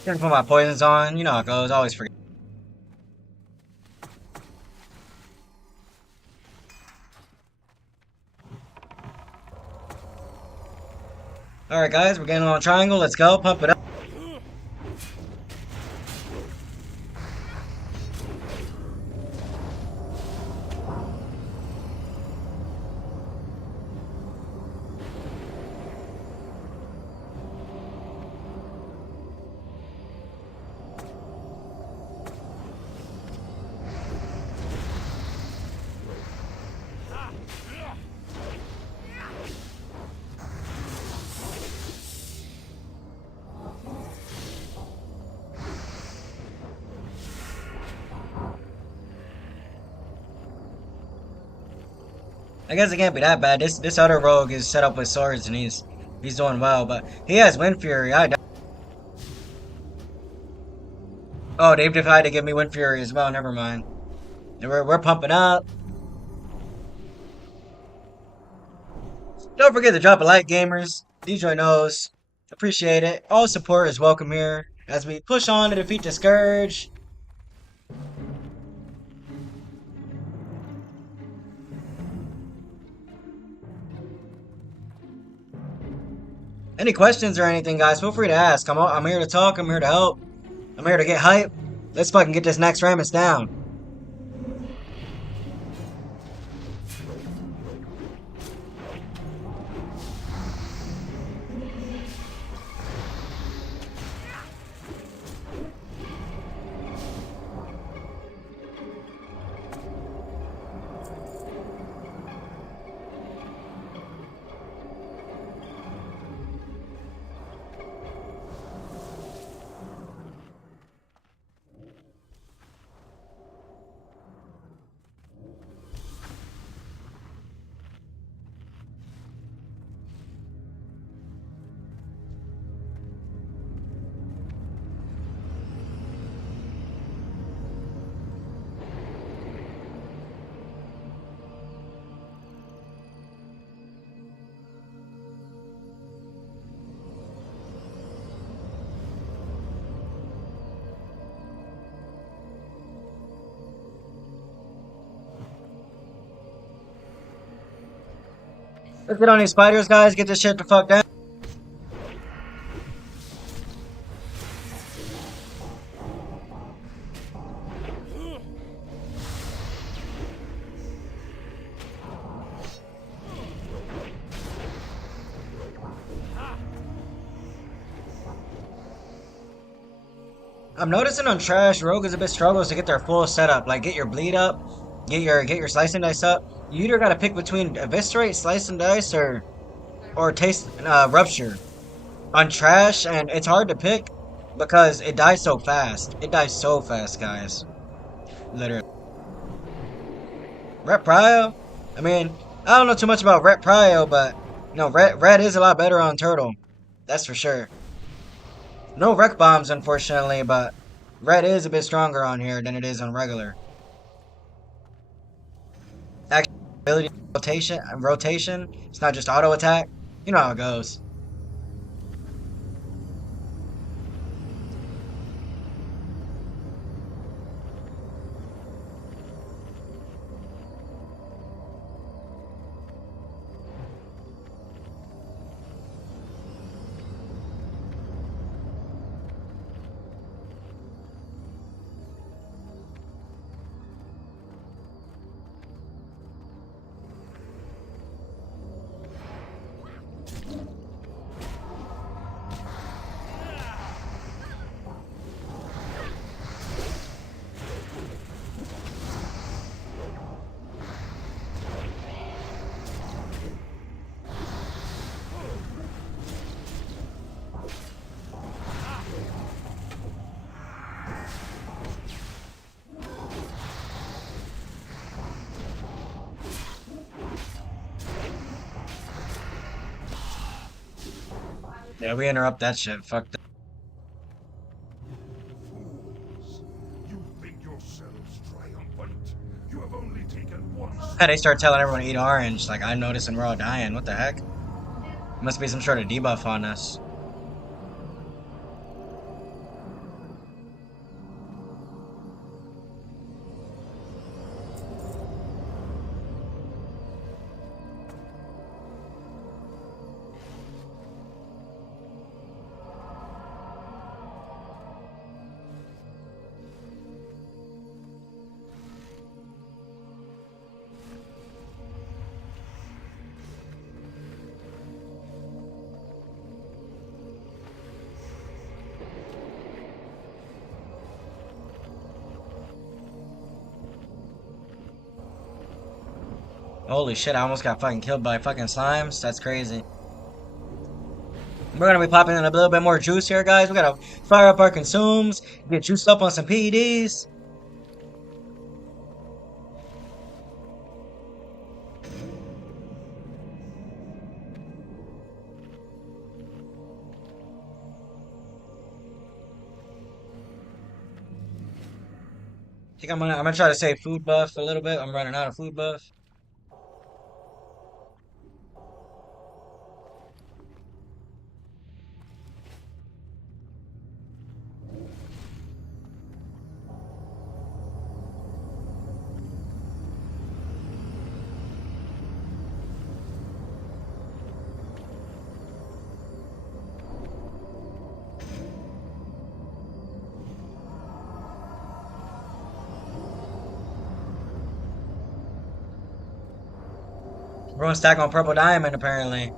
Gonna put my poisons on. You know how it goes. I always forget. Alright, guys, we're getting on triangle. Let's go. Pump it up. I guess it can't be that bad. This other rogue is set up with swords and he's doing well, but he has Wind Fury. Oh, they've decided to give me Wind Fury as well. Never mind. We're pumping up. Don't forget to drop a like, gamers. DJ knows. Appreciate it. All support is welcome here as we push on to defeat the Scourge. Any questions or anything, guys, feel free to ask. I'm here to talk. I'm here to help. I'm here to get hype. Let's fucking get this next Rammus down. Let's get on these spiders, guys. Get this shit the fuck down. I'm noticing on Trash, Rogue is a bit struggles to get their full setup. Like, get your bleed up, get your slice and dice up. You either gotta pick between eviscerate, slice and dice, or taste rupture. On Trash, and it's hard to pick because it dies so fast. It dies so fast, guys. Literally. Rep Prio? I mean, I don't know too much about Rep Prio, but no, Red is a lot better on Turtle. That's for sure. No wreck bombs, unfortunately, but Red is a bit stronger on here than it is on regular. Actually, ability rotation. It's not just auto attack. You know how it goes. Yeah, we interrupt that shit. Fuck that. Fools! You think yourselves triumphant? You have only taken one And they start telling everyone to eat orange. Like, I'm noticing we're all dying. What the heck? Must be some sort of debuff on us. Holy shit, I almost got fucking killed by fucking slimes. That's crazy. We're gonna be popping in a little bit more juice here, guys. We gotta fire up our consumes, get juiced up on some PEDs. I think I'm gonna try to save food buff a little bit. I'm running out of food buff. We're gonna stack on purple diamond apparently.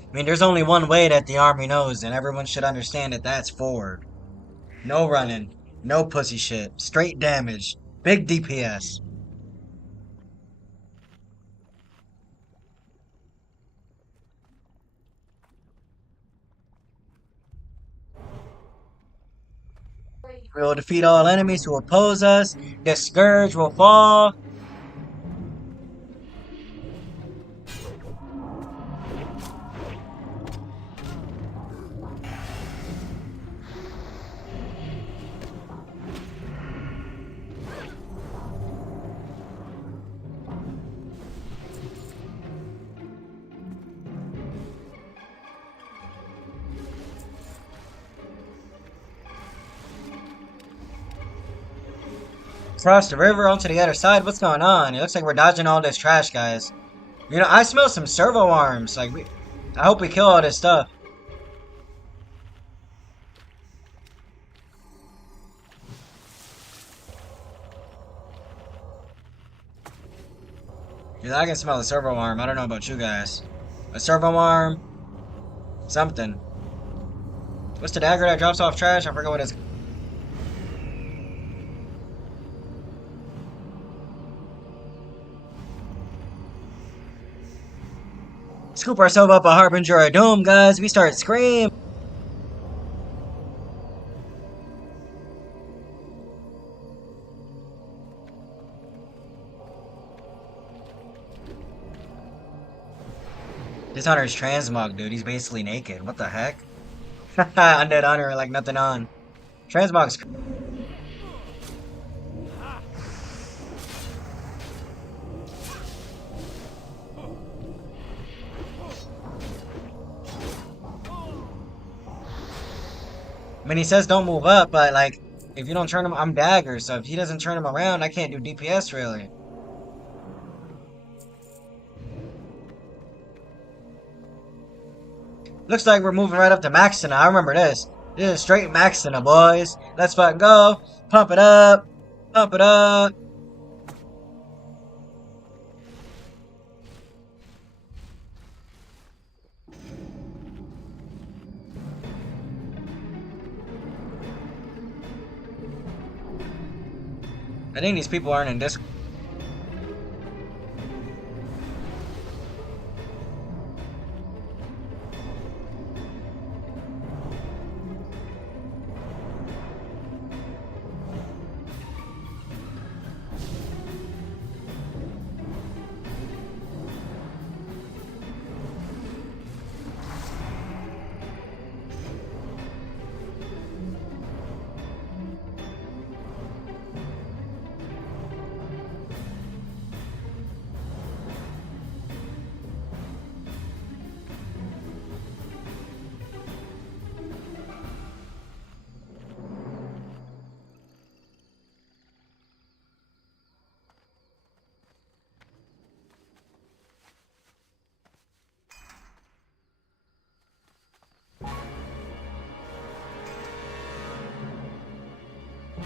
I mean, there's only one way that the army knows, and everyone should understand that that's forward. No running, no pussy shit, straight damage, big DPS. We will defeat all enemies who oppose us. The scourge will fall. Cross the river onto the other side. What's going on? It looks like we're dodging all this trash, guys. You know, I smell some servo arms. I hope we kill all this stuff. Yeah, I can smell a servo arm. I don't know about you guys. A servo arm. Something. What's the dagger that drops off trash? I forget what it's. Scoop ourselves up a harbinger of doom, guys. We start screaming. This hunter's transmog, dude. He's basically naked. What the heck? Undead hunter like nothing on. Transmog's. I mean, he says don't move up, but like, if you don't turn him, I'm dagger. So if he doesn't turn him around, I can't do DPS really. Looks like we're moving right up to Maxina. I remember this. This is straight Maxina, boys. Let's fucking go. Pump it up. Pump it up. I think these people aren't in Discord.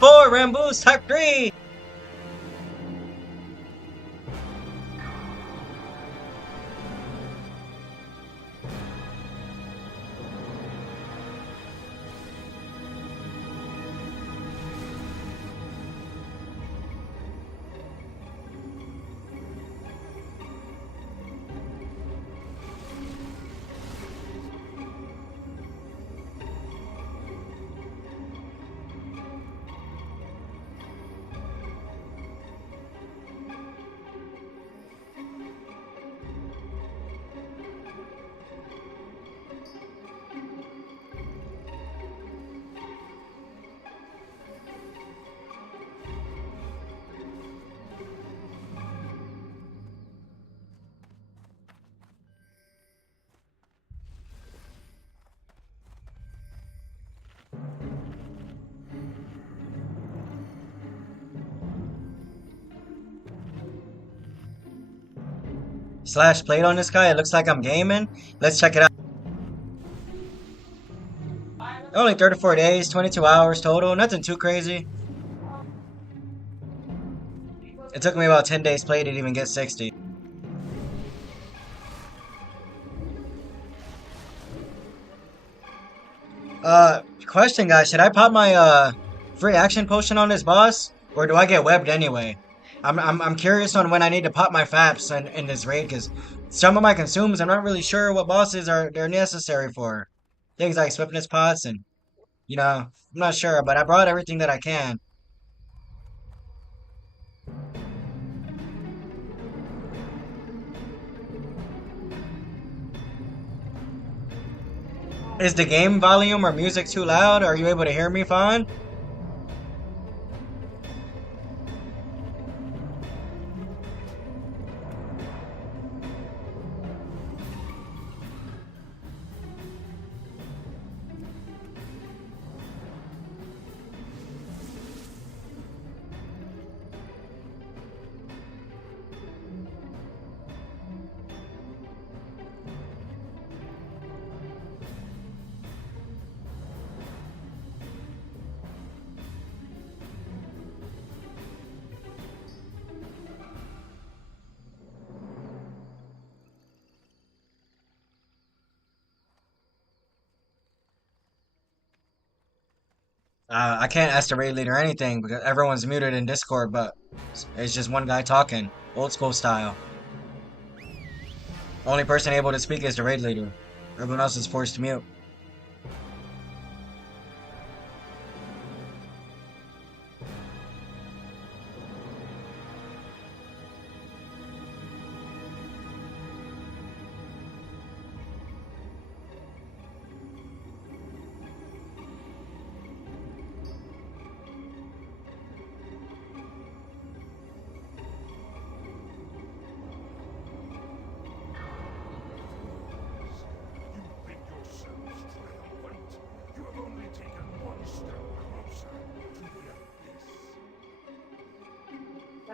For Ramboos Type 3! slash played on this guy. It looks like I'm gaming. Let's check it out. Only 34 days, 22 hours total. Nothing too crazy. It took me about 10 days play to even get 60. Question guys, should I pop my free action potion on this boss? Or do I get webbed anyway? I'm curious on when I need to pop my faps in this raid, because some of my consumes I'm not really sure what bosses are they're necessary for. Things like swiftness pots and I'm not sure, but I brought everything that I can. Is the game volume or music too loud? Are you able to hear me fine? I can't ask the raid leader anything because everyone's muted in Discord, but it's just one guy talking, old school style. Only person able to speak is the raid leader. Everyone else is forced to mute. You think yourselves triumphant? You have only taken one step closer to the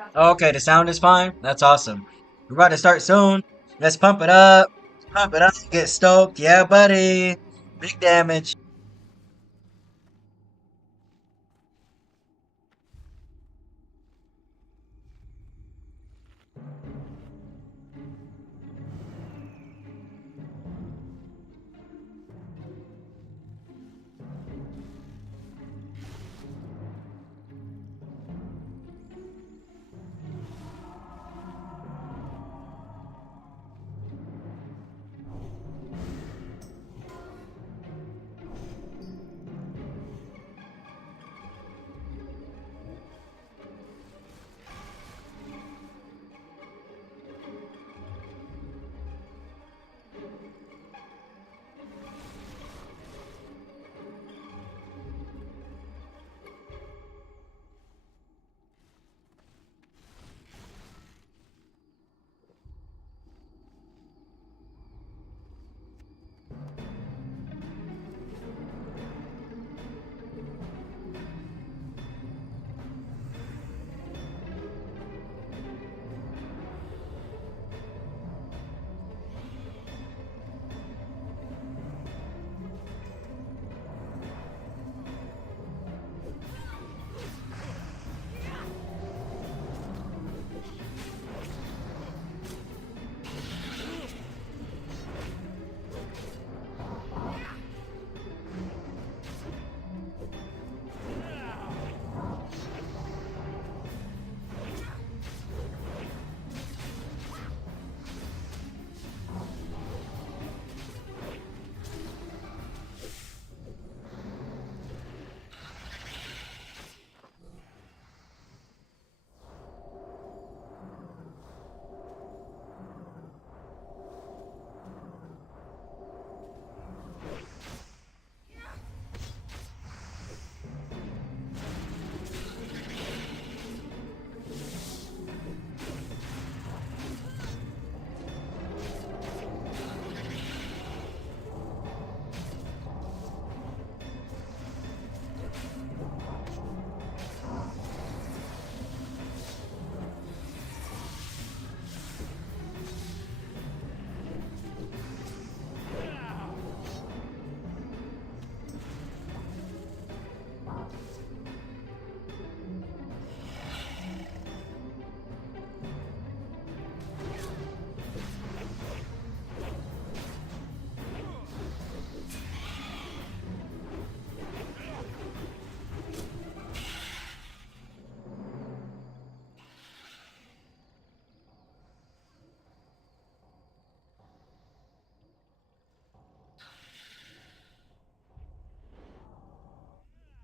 abyss. Okay, the sound is fine. That's awesome. We're about to start soon. Let's pump it up. Pump it up. Get stoked. Yeah, buddy. Big damage.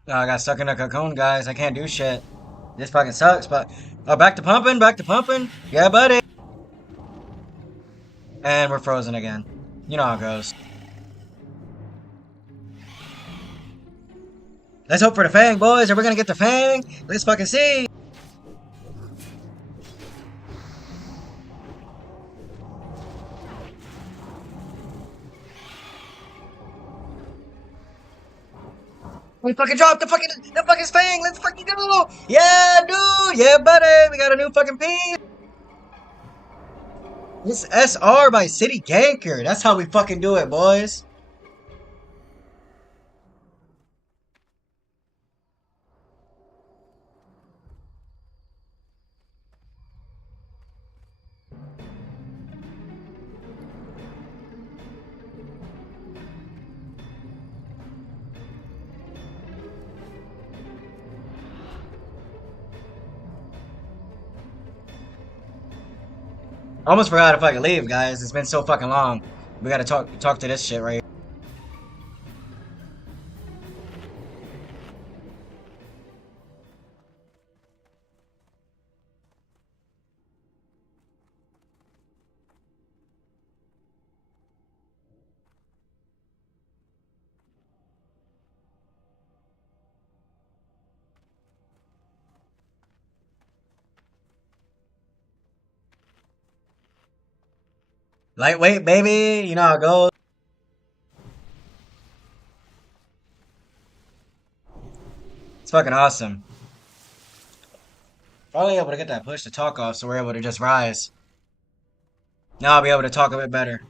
I got stuck in a cocoon, guys. I can't do shit. This fucking sucks, but... Oh, back to pumping, back to pumping. Yeah, buddy. And we're frozen again. You know how it goes. Let's hope for the Fang, boys. Are we gonna get the Fang? Let's fucking see. We fucking dropped the fucking Fang. Let's fucking go. Yeah, dude. Yeah, buddy. We got a new fucking piece. This SR by City Ganker. That's how we fucking do it, boys. I almost forgot to fucking leave, guys. It's been so fucking long. We gotta talk to this shit right here. Lightweight, baby. You know how it goes. It's fucking awesome. Probably able to get that push to talk off so we're able to just rise. Now I'll be able to talk a bit better.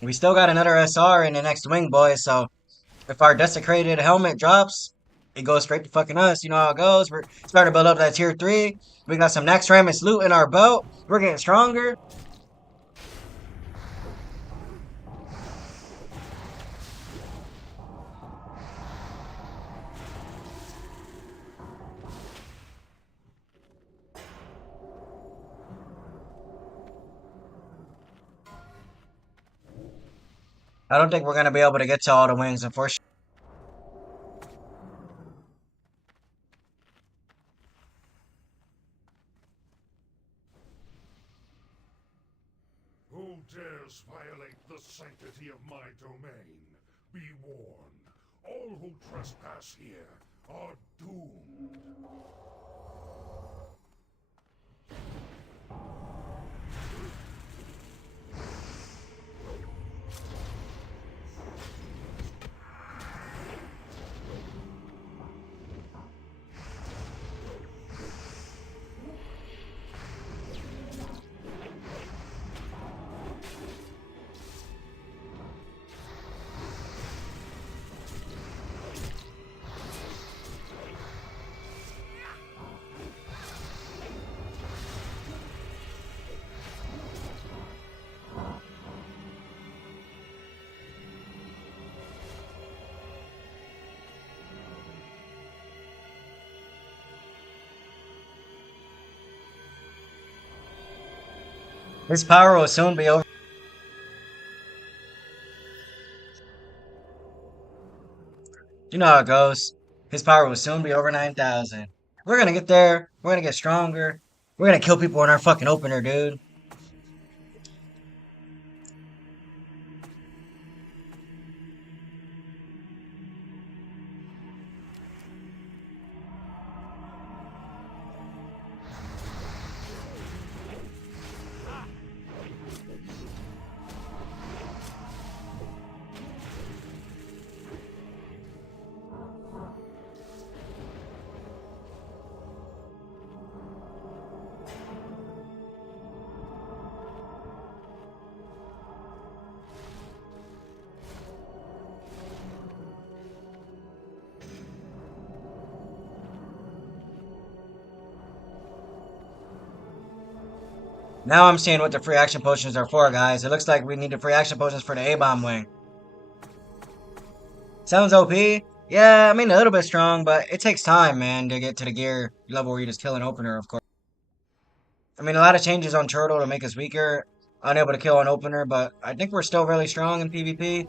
We still got another SR in the next wing, boys, so if our desecrated helmet drops, it goes straight to fucking us. You know how it goes. We're starting to build up that tier 3. We got some NAXX Ramus loot in our belt. We're getting stronger. I don't think we're going to be able to get to all the wings, unfortunately. Who dares violate the sanctity of my domain? Be warned, all who trespass here are doomed. His power will soon be over. You know how it goes. His power will soon be over 9,000. We're gonna get there. We're gonna get stronger. We're gonna kill people in our fucking opener, dude. Now I'm seeing what the free action potions are for, guys. It looks like we need the free action potions for the A-bomb wing. Sounds OP. Yeah, I mean a little bit strong, but it takes time, man, to get to the gear level where you just kill an opener, of course. I mean, a lot of changes on Turtle to make us weaker. unable to kill an opener, but I think we're still really strong in PvP.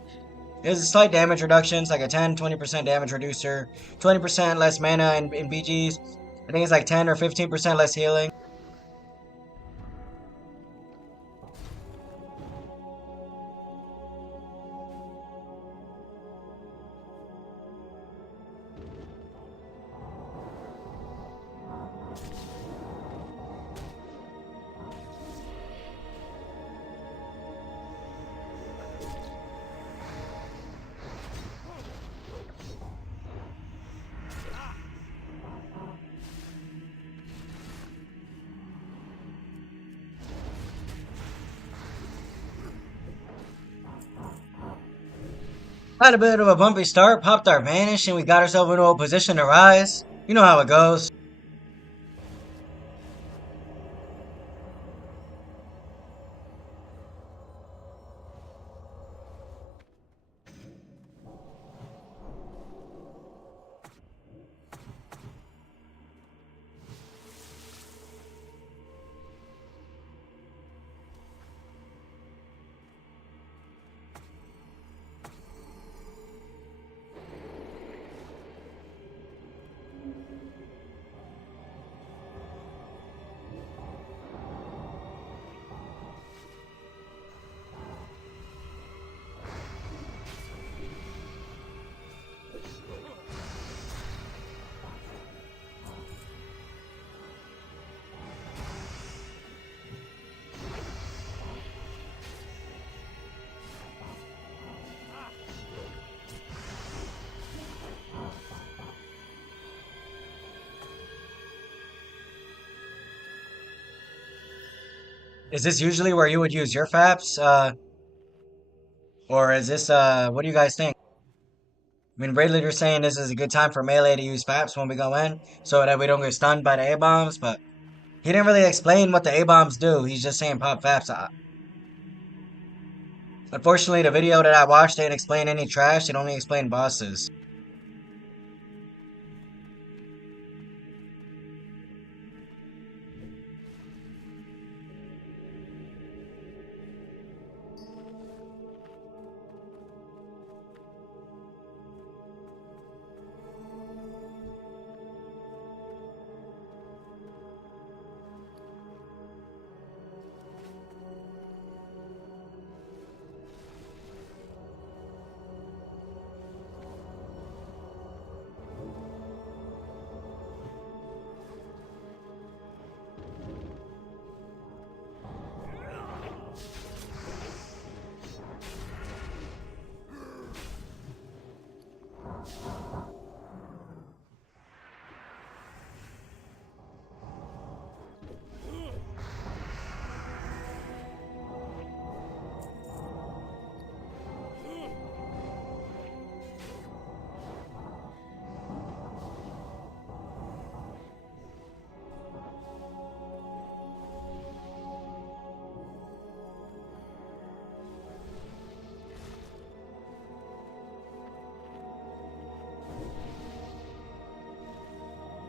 There's a slight damage reduction. It's like a 10-20% damage reducer, 20% less mana in BGs. I think it's like 10 or 15% less healing. Had a bit of a bumpy start, popped our vanish, and we got ourselves into a position to rise. You know how it goes. Is this usually where you would use your FAPs? Or is this, what do you guys think? I mean, Ray Leader's saying this is a good time for melee to use FAPs when we go in, so that we don't get stunned by the A-bombs, but he didn't really explain what the A-bombs do. He's just saying pop FAPs. Unfortunately, the video that I watched didn't explain any trash. It only explained bosses.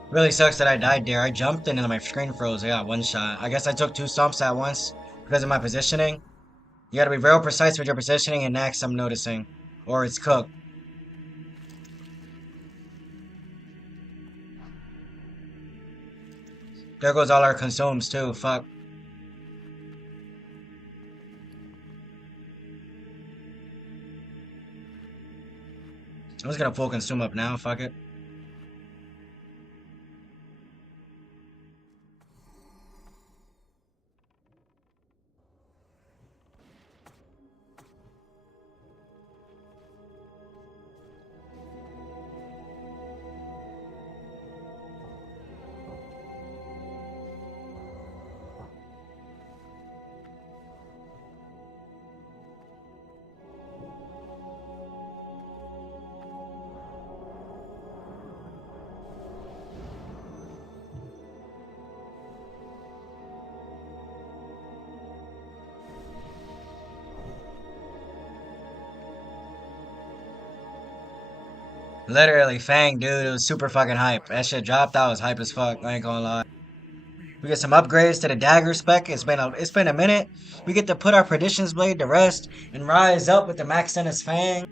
Really sucks that I died there. I jumped in and my screen froze. I got one shot. I guess I took two stomps at once because of my positioning. You gotta be real precise with your positioning in NAXX, I'm noticing. Or it's cooked. There goes all our consumes too. Fuck. I'm just gonna full consume up now. Fuck it. Literally, Fang, dude, it was super fucking hype. That shit dropped, I was hype as fuck. I ain't gonna lie. We get some upgrades to the dagger spec. It's been a minute. We get to put our Perdition's Blade to rest and rise up with the Max Dennis Fang.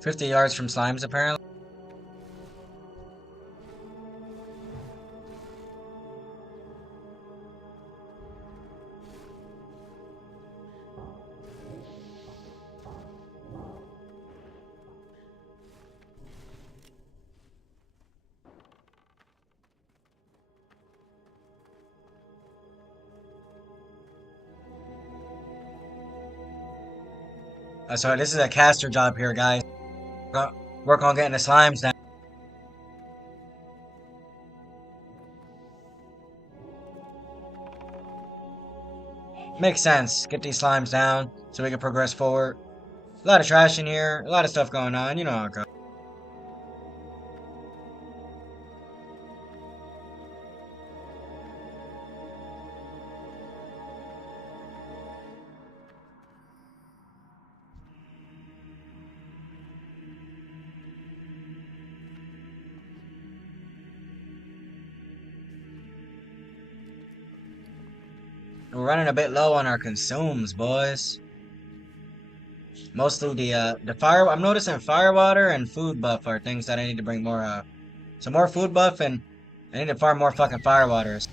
$50 yards from slimes, apparently. So this is a caster job here, guys. Work on getting the slimes down. Makes sense. Get these slimes down so we can progress forward. A lot of trash in here. A lot of stuff going on. You know how it goes. We're running a bit low on our consumes, boys. Mostly the fire. I'm noticing fire water and food buff are things that I need to bring more some more food buff, and I need to farm more fucking fire waters.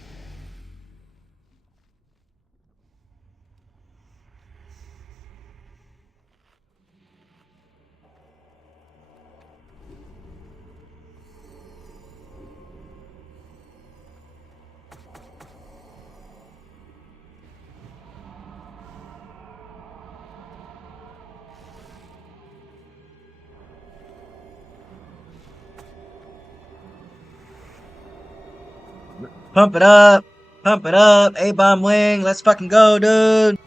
Pump it up. Pump it up. A-bomb wing. Let's fucking go, dude.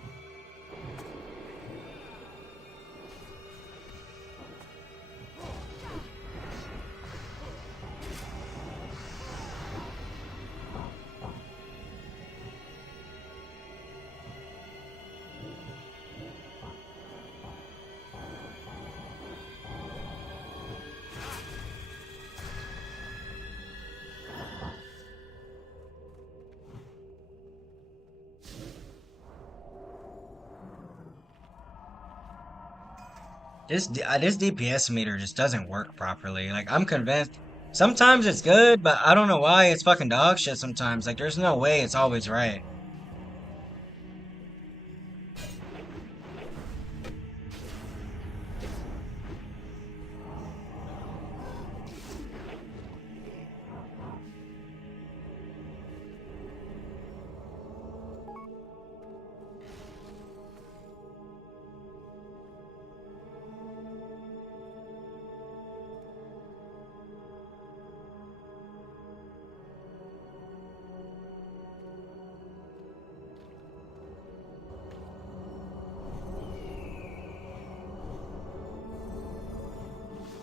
This DPS meter just doesn't work properly. Like, I'm convinced. Sometimes it's good, but I don't know why it's fucking dog shit sometimes. Like, there's no way it's always right.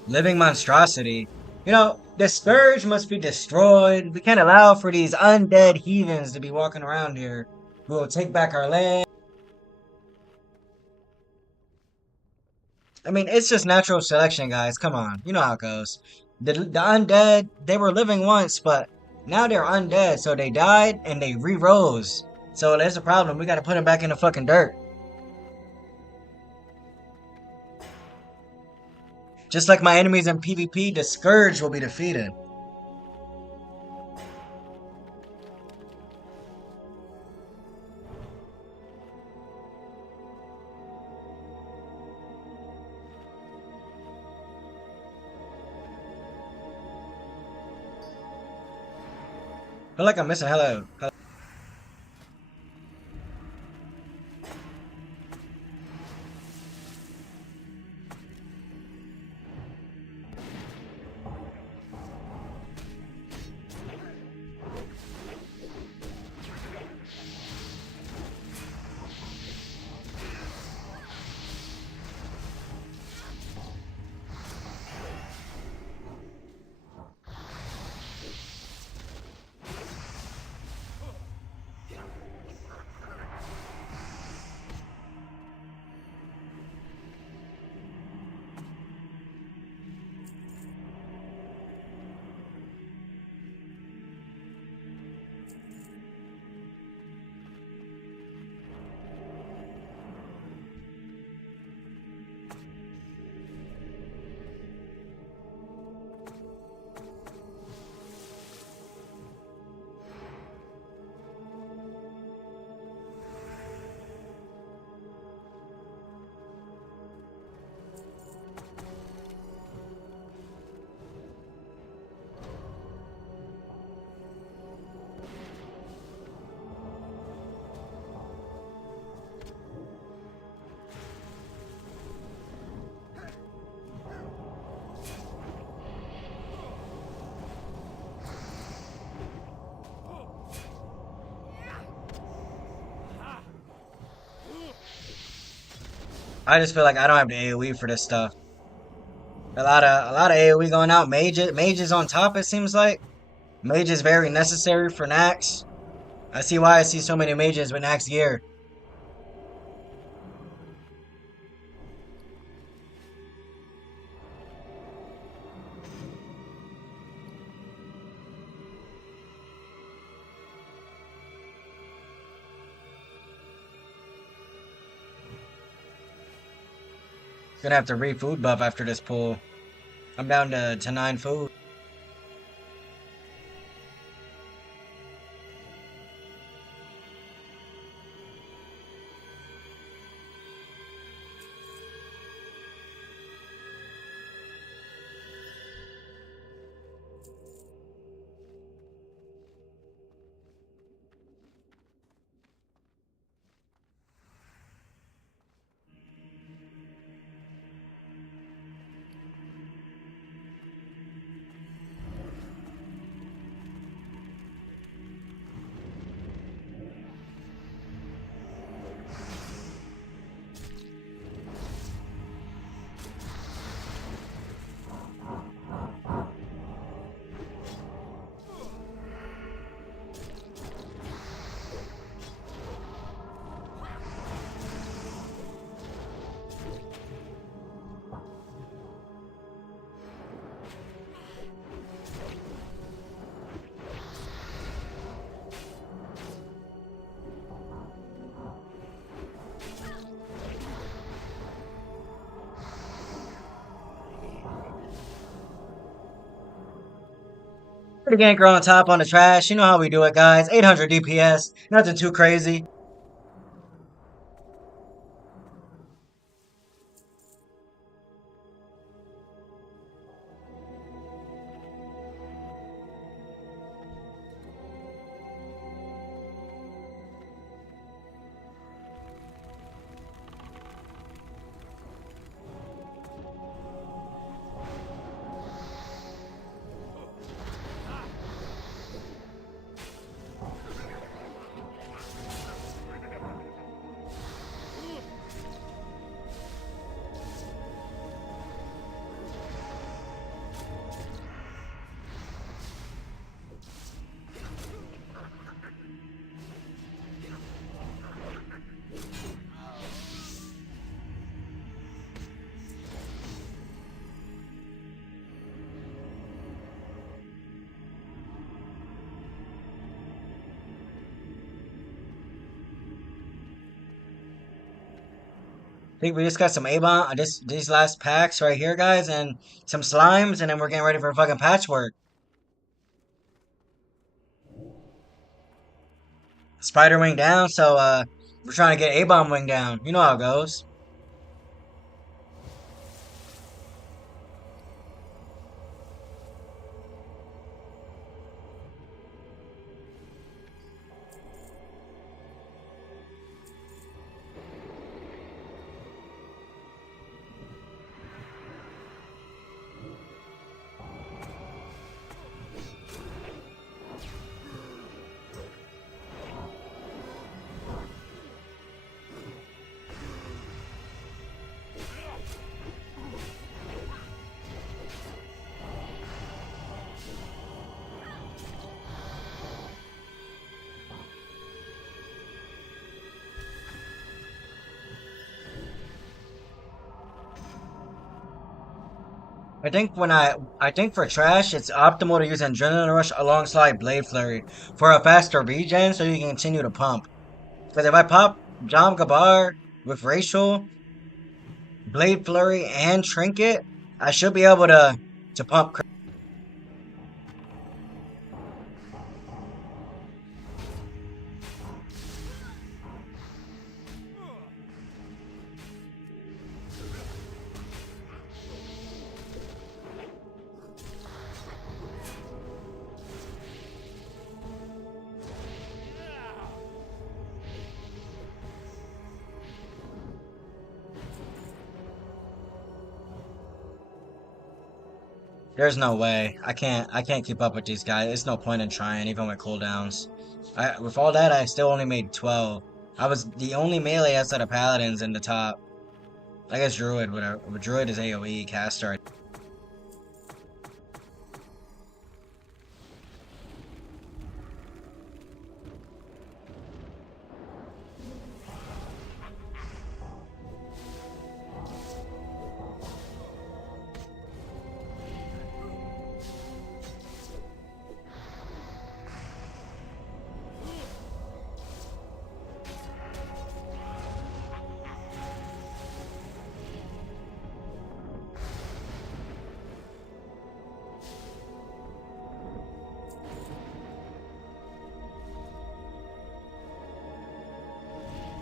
Living monstrosity. You know, the Scourge must be destroyed. We can't allow for these undead heathens to be walking around here. We will take back our land. I mean, it's just natural selection, guys. Come on. You know how it goes. The undead, they were living once, but now they're undead. So they died and they re-rose. So there's a problem. We gotta put them back in the fucking dirt. Just like my enemies in PvP, the Scourge will be defeated. Feel like I'm missing hello. I just feel like I don't have the AoE for this stuff. A lot of AoE going out. Mages on top, it seems like. Mage is very necessary for NAXX. I see why I see so many mages with NAXX gear. Gonna have to re-food buff after this pull. I'm down to 9 food. Pretty ganker on top on the trash. You know how we do it, guys. 800 DPS. Nothing too crazy. Think we just got some A-bomb, these last packs right here, guys, and some slimes, and then we're getting ready for fucking patchwork. Spider wing down, so we're trying to get A-bomb wing down. You know how it goes. I think for trash, it's optimal to use Adrenaline Rush alongside Blade Flurry for a faster regen, so you can continue to pump. Because if I pop Jam Gabar with Racial, Blade Flurry, and Trinket, I should be able to pump. There's no way. I can't keep up with these guys. There's no point in trying, even with cooldowns. With all that, I still only made 12. I was the only melee outside of Paladins in the top. I guess Druid, whatever. Druid is AoE caster.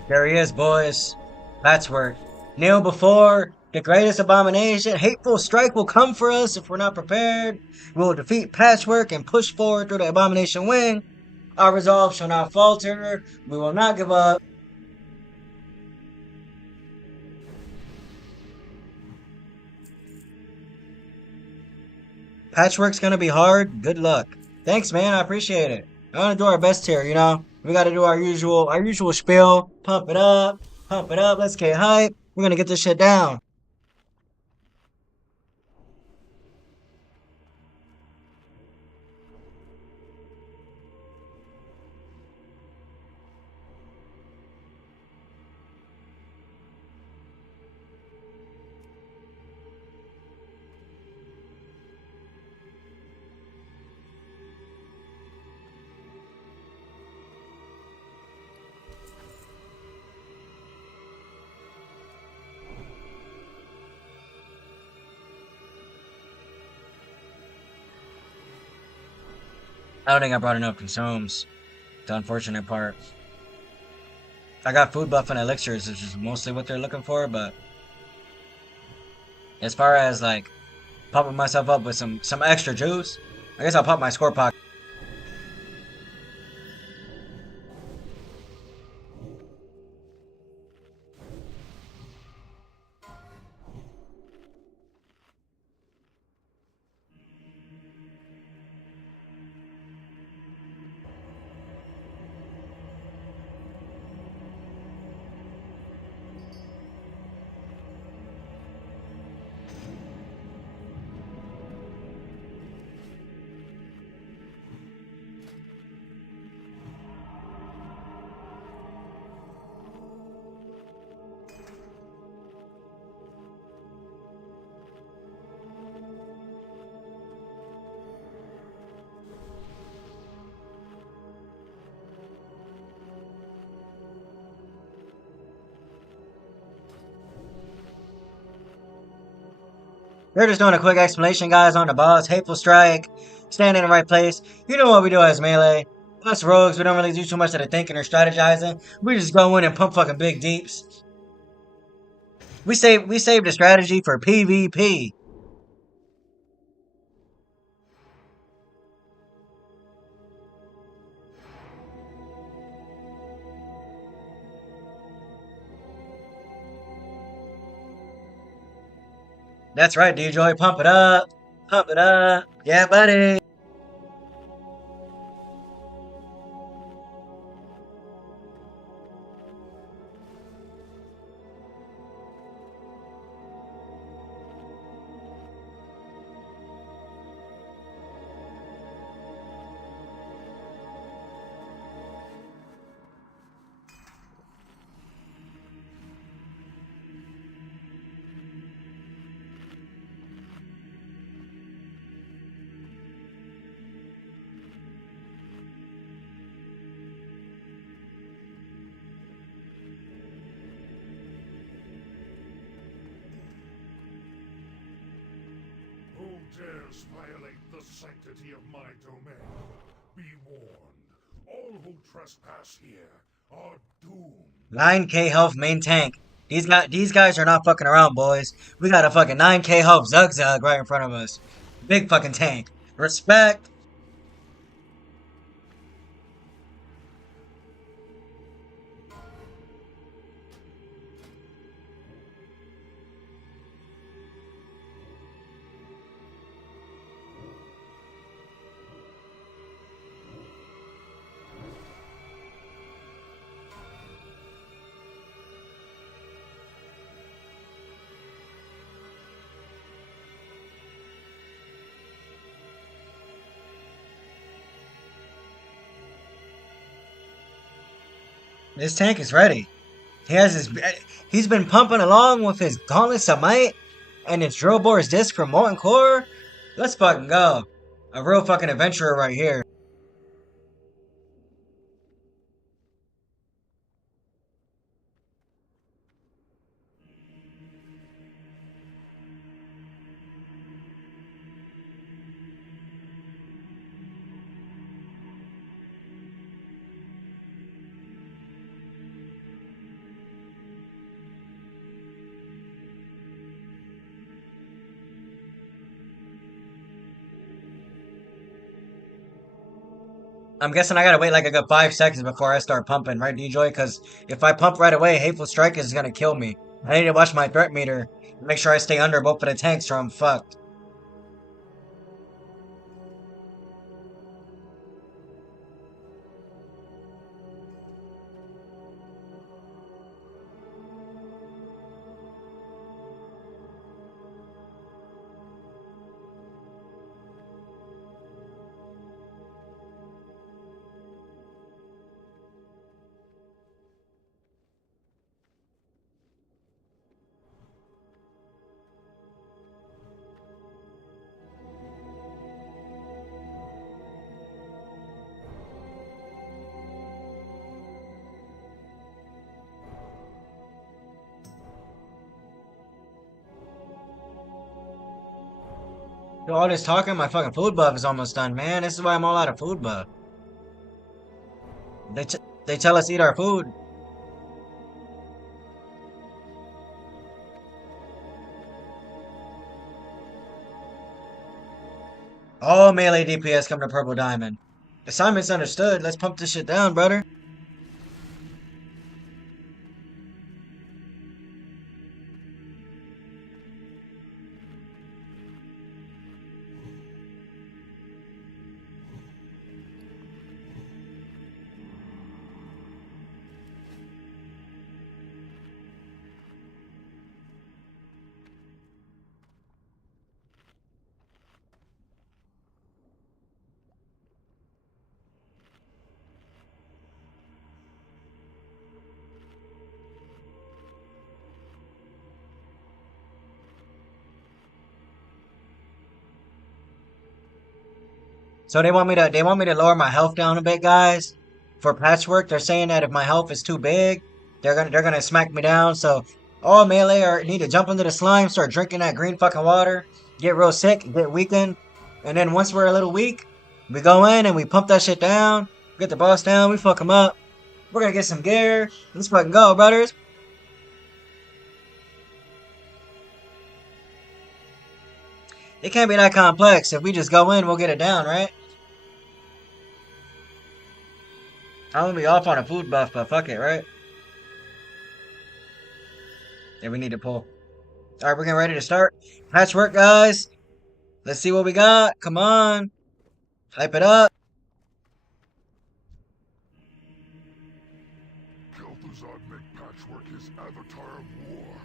There he is, boys. Patchwork. Kneel before the greatest abomination. Hateful strike will come for us if we're not prepared. We will defeat Patchwork and push forward through the abomination wing. Our resolve shall not falter. We will not give up. Patchwork's gonna be hard. Good luck. Thanks, man. I appreciate it. I want to do our best here. We got to do our usual spiel. Pump it up, pump it up. Let's get hype. We're gonna get this shit down. I don't think I brought enough consumes. The unfortunate part. I got food buff and elixirs, which is mostly what they're looking for. But as far as like popping myself up with some extra juice, I guess I'll pop my score pocket. They're just doing a quick explanation, guys, on the boss. Hateful Strike, stand in the right place. You know what we do as melee. Us rogues, we don't really do too much of the thinking or strategizing. We just go in and pump fucking big deeps. We save the strategy for PvP. That's right, D-Joy. Pump it up. Pump it up. Yeah, buddy. dares violate the sanctity of my domain, be warned. All who trespass here are doomed. 9K health main tank. These guys are not fucking around, boys. We got a fucking 9K health Zug Zug right in front of us. Big fucking tank. Respect. This tank is ready. He has his. He's been pumping along with his gauntlets of might and his drill bore's disc from molten core. Let's fucking go. A real fucking adventurer right here. I'm guessing I gotta wait like a good 5 seconds before I start pumping, right, D-Joy? Because if I pump right away, Hateful Strike is gonna kill me. I need to watch my threat meter and make sure I stay under both of the tanks or I'm fucked. Yo, all this talking, my fucking food buff is almost done, man. This is why I'm all out of food buff. They, t they tell us to eat our food. All melee DPS come to Purple Diamond. Assignment's understood. Let's pump this shit down, brother. So they want me to lower my health down a bit, guys. For patchwork, they're saying that if my health is too big, they're gonna smack me down. So all melee need to jump into the slime, start drinking that green fucking water, get real sick, get weakened, and then once we're a little weak, we go in and we pump that shit down, get the boss down, we fuck him up. We're gonna get some gear. Let's fucking go, brothers. It can't be that complex. If we just go in, we'll get it down, right? I'm gonna be off on a food buff, but fuck it, right? Yeah, we need to pull. Alright, we're getting ready to start. Patchwork, guys. Let's see what we got. Come on. Hype it up. Kel'Thuzad make Patchwork his avatar of war.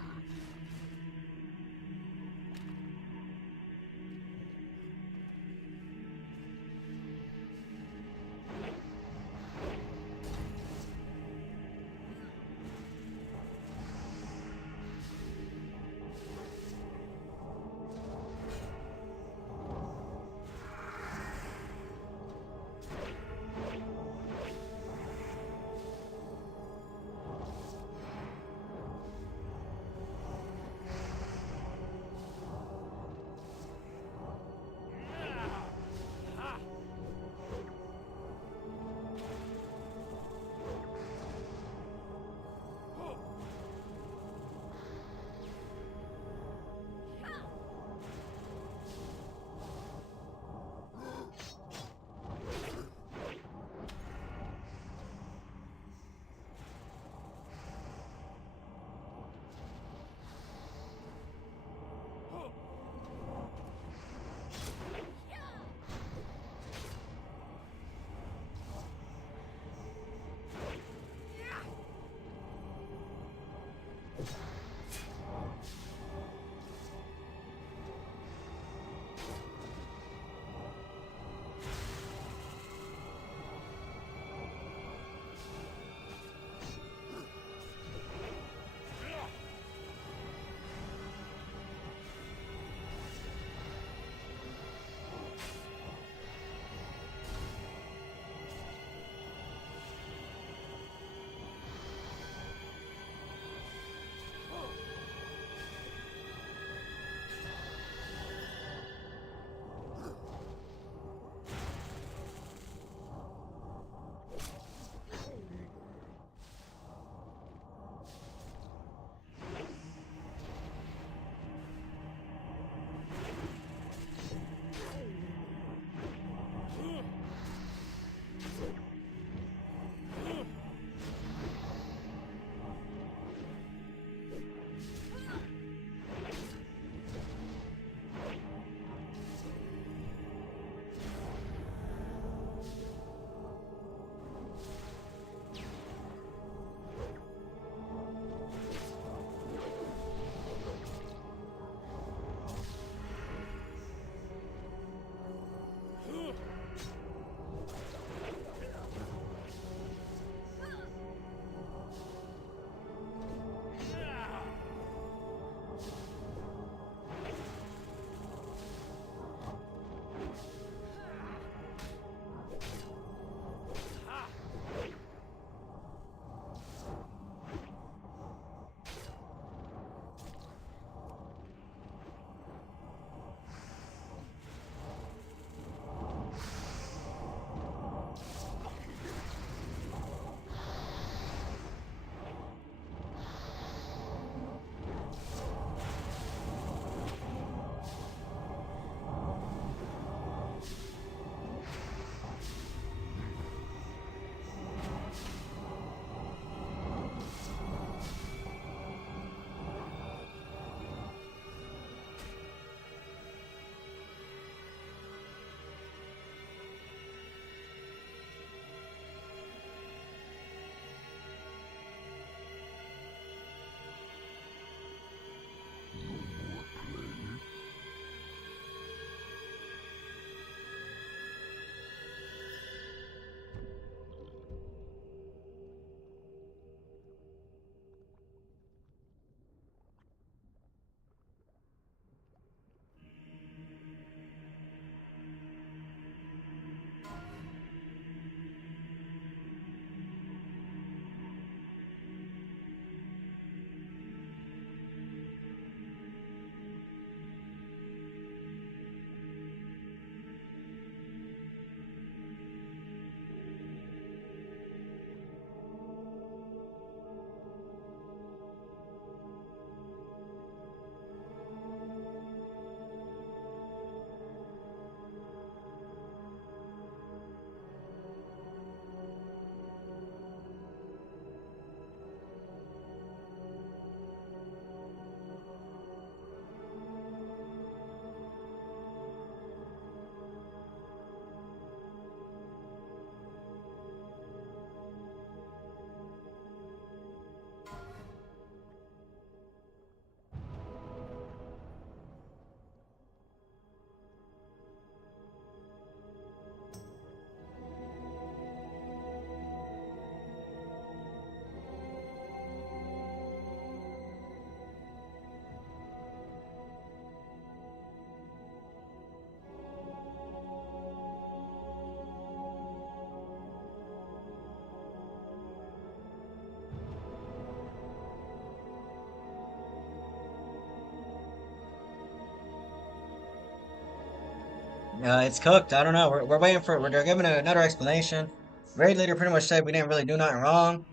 It's cooked. I don't know. We're waiting for. They're giving another explanation. Raid leader pretty much said we didn't really do nothing wrong.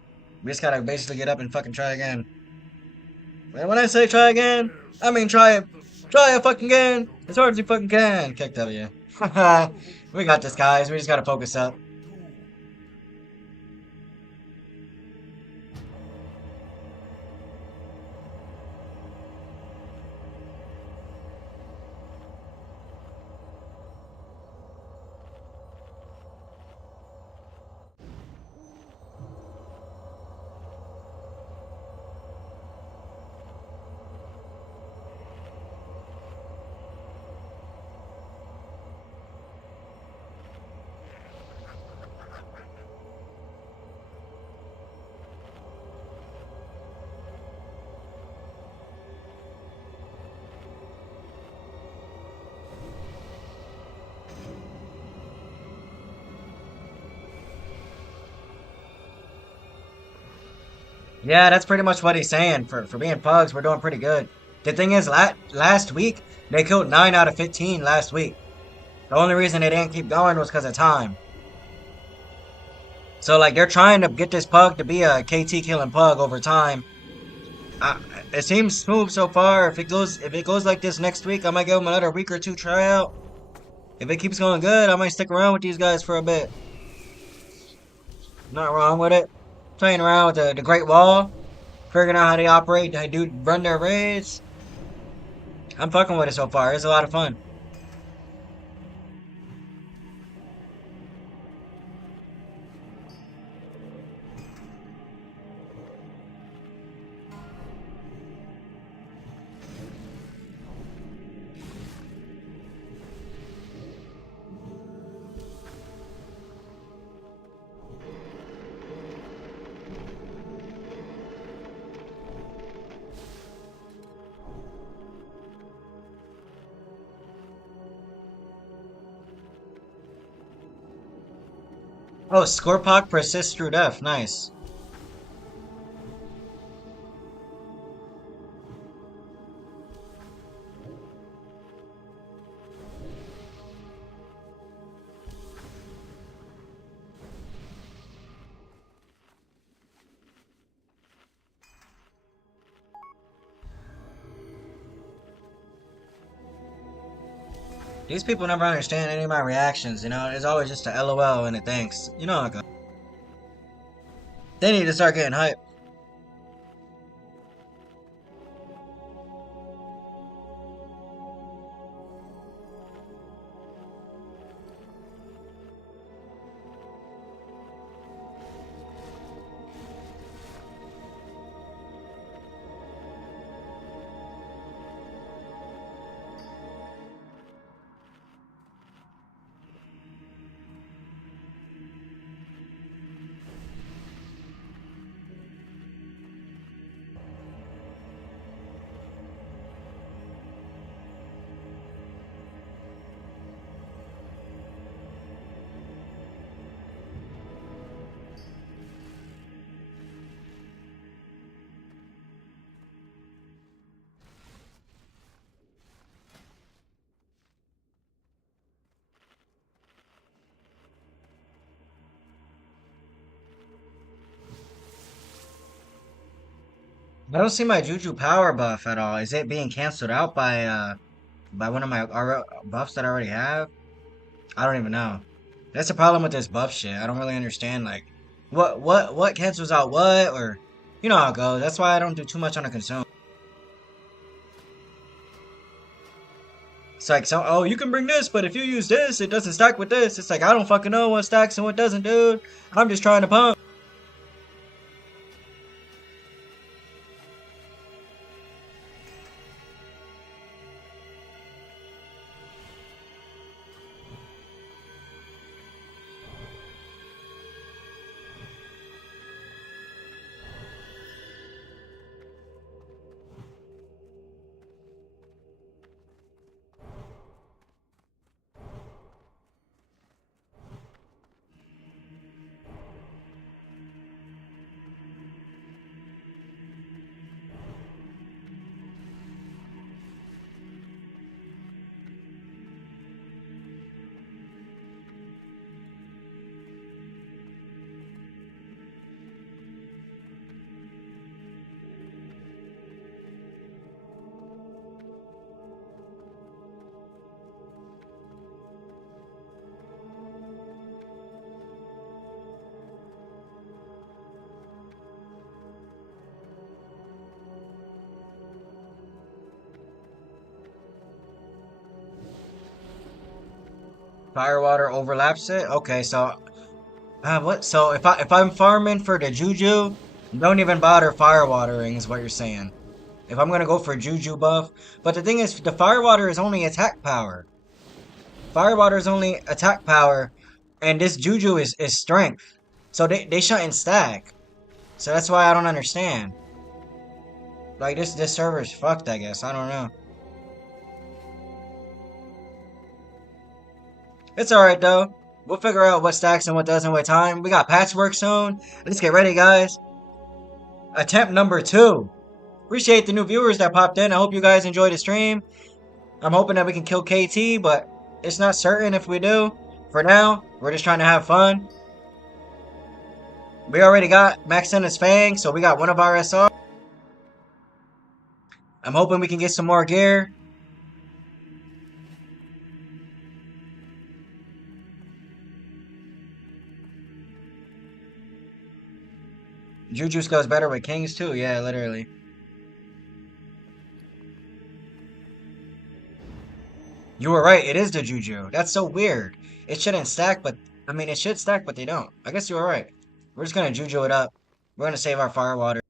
We just gotta basically get up and fucking try again. And when I say try again, I mean try it. Try it fucking again. As hard as you fucking can. Kick W. We got this, guys. We just gotta focus up. Yeah, that's pretty much what he's saying. For being pugs, we're doing pretty good. The thing is, last week they killed 9 out of 15 last week. The only reason they didn't keep going was because of time. So like they're trying to get this pug to be a KT killing pug over time. Uh, it seems smooth so far. If it goes like this next week, I might give them another week or two tryout. If it keeps going good, I might stick around with these guys for a bit. Not wrong with it. Playing around with the Great Wall, figuring out how they operate, how they do run their raids. I'm fucking with it so far. It's a lot of fun. Oh, Scorpok persists through death. Nice. These people never understand any of my reactions, you know? It's always just a LOL and a thanks. You know how it goes. They need to start getting hype. I don't see my Juju power buff at all. Is it being canceled out by one of my buffs that I already have? I don't even know. That's the problem with this buff shit. I don't really understand like what cancels out what, or you know how it goes. That's why I don't do too much on the consume. It's like, so oh, you can bring this, but if you use this, it doesn't stack with this. It's like I don't fucking know what stacks and what doesn't, dude. I'm just trying to pump. Fire water overlaps it. Okay, so what? So if I'm farming for the Juju, don't even bother fire watering is what you're saying. If I'm gonna go for Juju buff, but the thing is, the fire water is only attack power. Fire water is only attack power, and this Juju is strength. So they shouldn't stack. So that's why I don't understand. Like this server's fucked, I guess. I don't know. It's alright though. We'll figure out what stacks and what doesn't with time. We got patchwork soon. Let's get ready, guys. Attempt number 2. Appreciate the new viewers that popped in. I hope you guys enjoyed the stream. I'm hoping that we can kill KT, but it's not certain if we do. For now, we're just trying to have fun. We already got maxed in his Fang, so we got one of our SR. I'm hoping we can get some more gear. Juju goes better with Kings too. Yeah, literally. You were right. It is the Juju. That's so weird. It shouldn't stack, but I mean, it should stack, but they don't. I guess you were right. We're just gonna Juju it up. We're gonna save our fire water.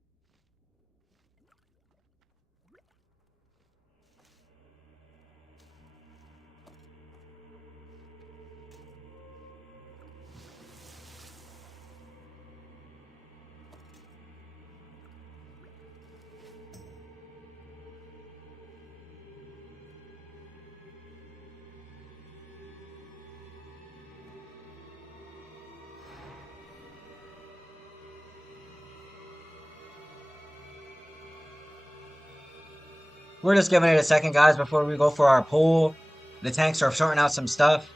We're just giving it a second, guys, before we go for our pull. The tanks are sorting out some stuff.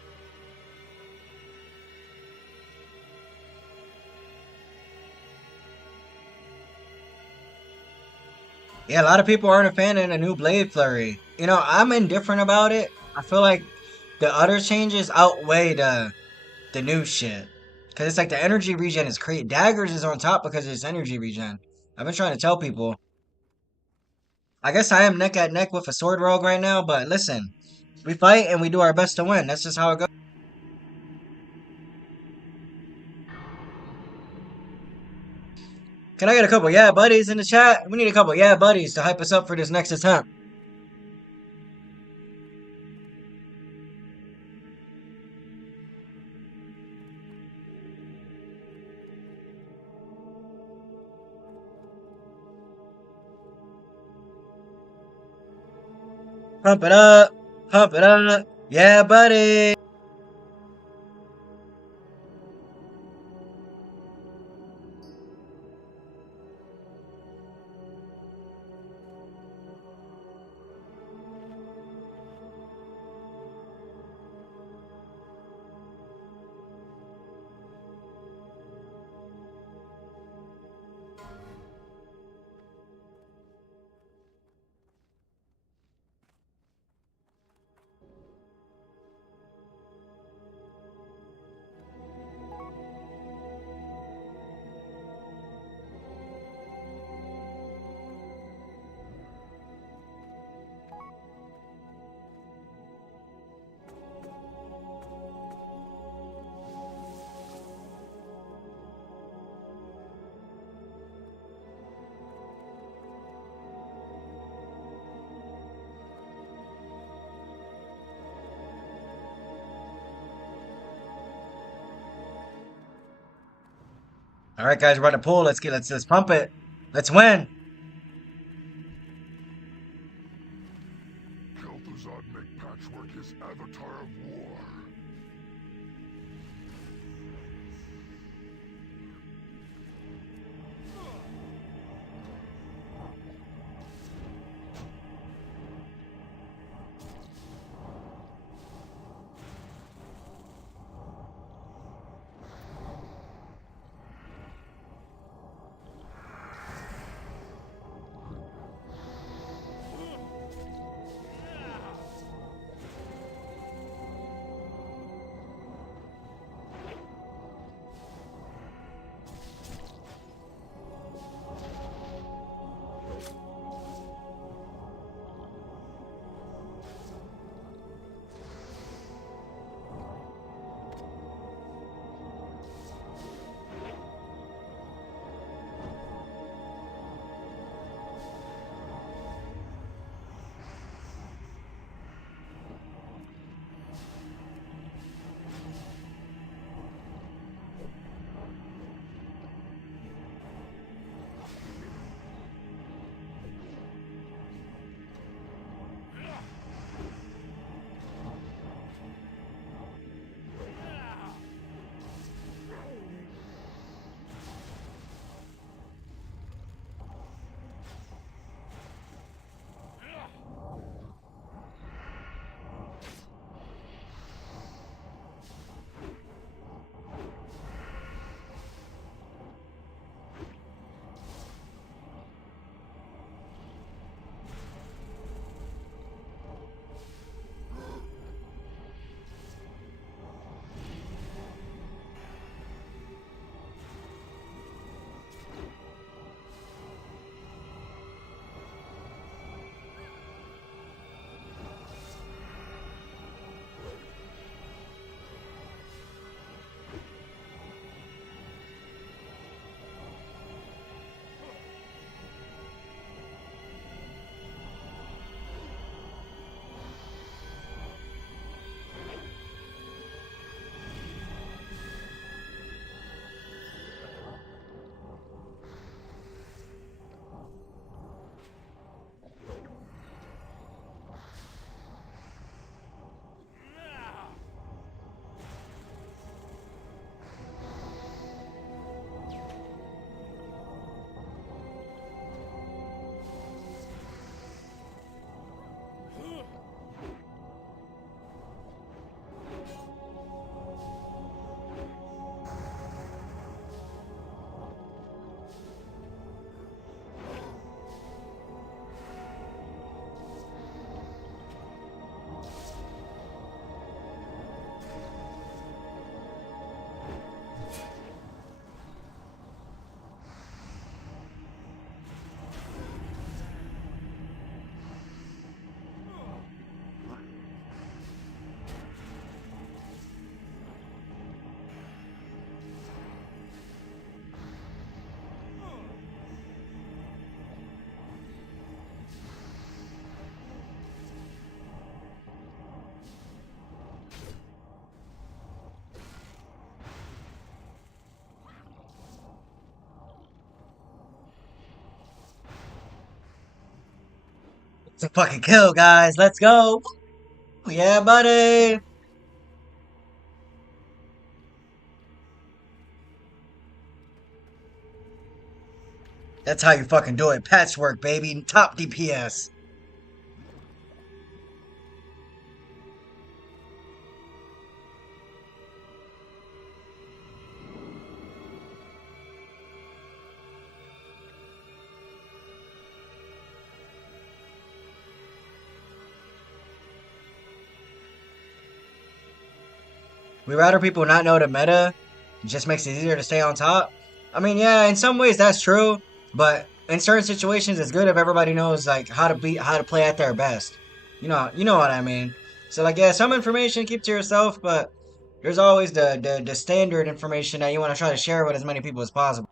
Yeah, a lot of people aren't a fan of the new Blade Flurry. You know, I'm indifferent about it. I feel like the other changes outweigh the new shit. Cause it's like the energy regen is crazy. Daggers is on top because it's energy regen. I've been trying to tell people. I guess I am neck at neck with a sword rogue right now, but listen, we fight and we do our best to win. That's just how it goes. Can I get a couple yeah buddies in the chat? We need a couple yeah buddies to hype us up for this next attempt. Pump it up, pump it up. Yeah, buddy. All right, guys, we're about to pull. Let's pump it. Let's win. Kel'Thuzad make Patchwork his avatar of war. It's a fucking kill, guys. Let's go. Yeah, buddy. That's how you fucking do it. Patchwork, baby. Top DPS. We rather people not know the meta. It just makes it easier to stay on top. I mean, yeah, in some ways that's true, but in certain situations it's good if everybody knows like how to play at their best. You know what I mean. So like yeah, some information keep to yourself, but there's always the standard information that you want to try to share with as many people as possible.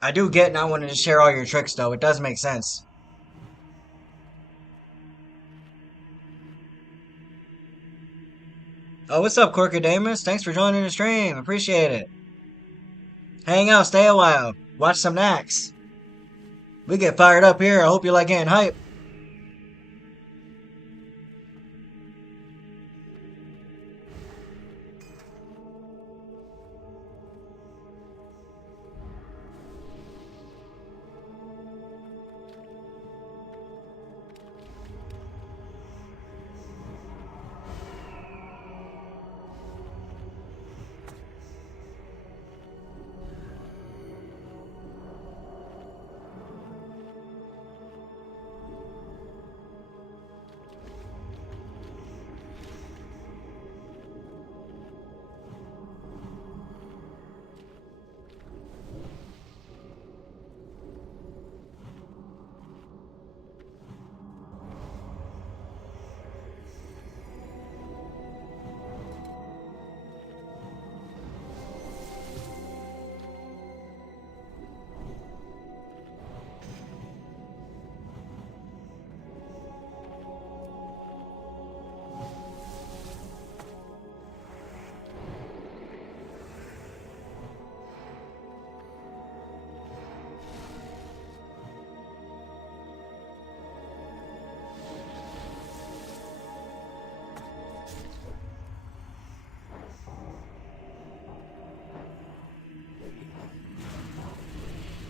I do get not wanting to share all your tricks though. It does make sense. Oh, what's up, Corkadamus? Thanks for joining the stream. Appreciate it. Hang out, stay a while. Watch some NAXX. We get fired up here. I hope you like getting hype.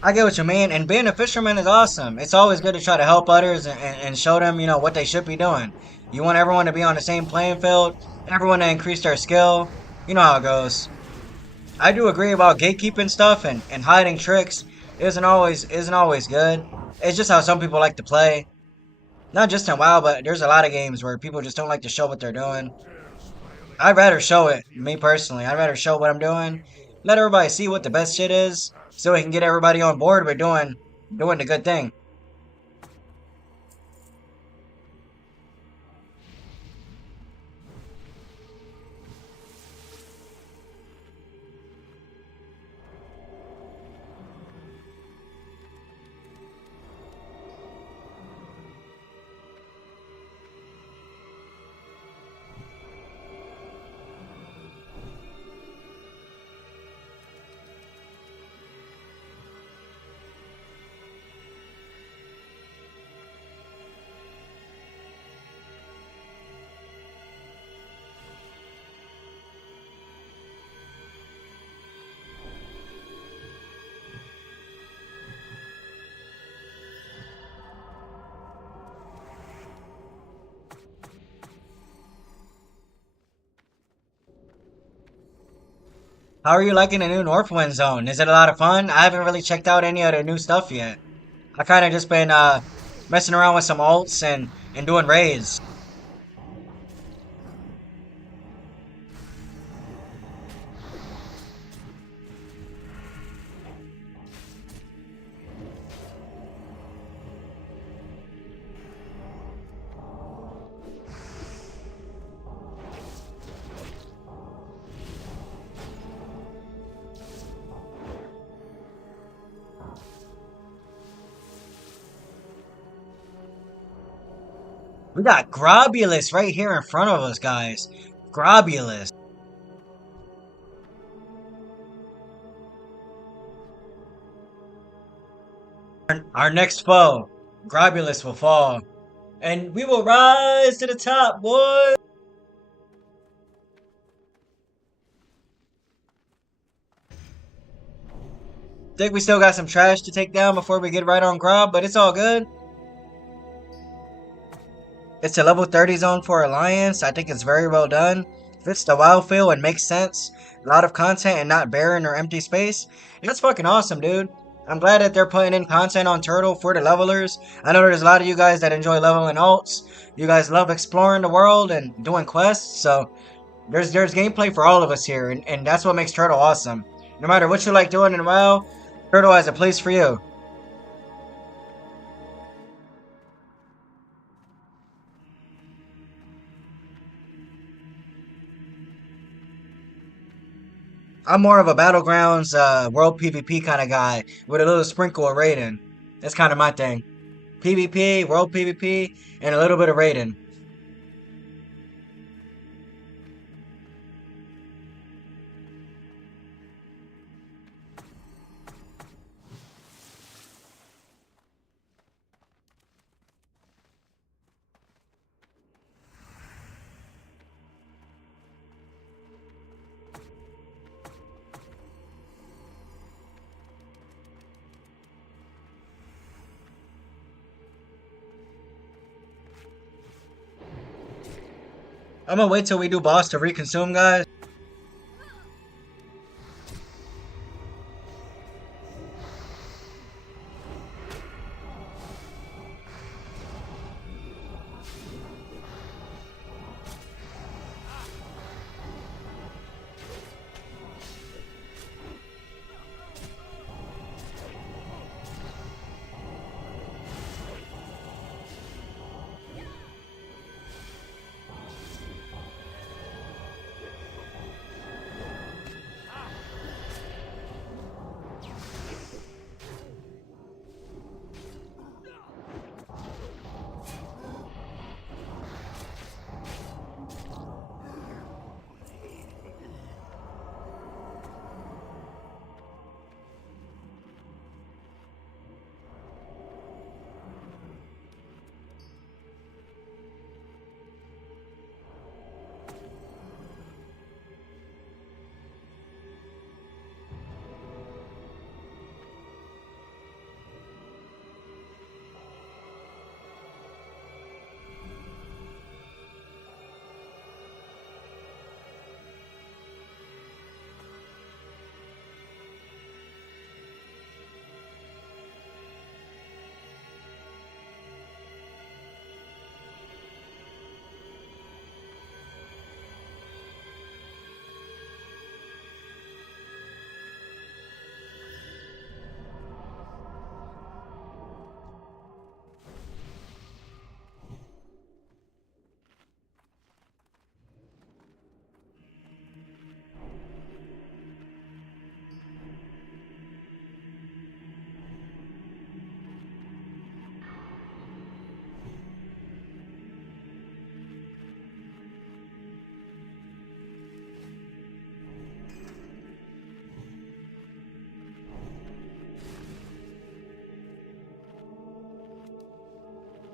I get what you mean, and being a fisherman is awesome. It's always good to try to help others and show them, what they should be doing. You want everyone to be on the same playing field, everyone to increase their skill. You know how it goes. I do agree about gatekeeping stuff and hiding tricks isn't always good. It's just how some people like to play. Not just in WoW, but there's a lot of games where people just don't like to show what they're doing. I'd rather show it, me personally. I'd rather show what I'm doing. Let everybody see what the best shit is, so we can get everybody on board with doing the good thing. How are you liking the new Northwind Zone? Is it a lot of fun? I haven't really checked out any of the new stuff yet. I kind of just been messing around with some alts and doing raids. We got Grobulus right here in front of us, guys. Grobulus. Our next foe. Globulus will fall. And we will rise to the top, boy! Think we still got some trash to take down before we get right on Grob, but it's all good. It's a level 30 zone for Alliance. I think it's very well done. Fits the WoW feel and makes sense. A lot of content and not barren or empty space. That's fucking awesome, dude. I'm glad that they're putting in content on Turtle for the levelers. I know there's a lot of you guys that enjoy leveling alts. You guys love exploring the world and doing quests, so there's gameplay for all of us here, and that's what makes Turtle awesome. No matter what you like doing in WoW, Turtle has a place for you. I'm more of a Battlegrounds world PvP kind of guy with a little sprinkle of raiding. That's kind of my thing. PvP, world PvP, and a little bit of raiding. I'm gonna wait till we do boss to reconsume, guys.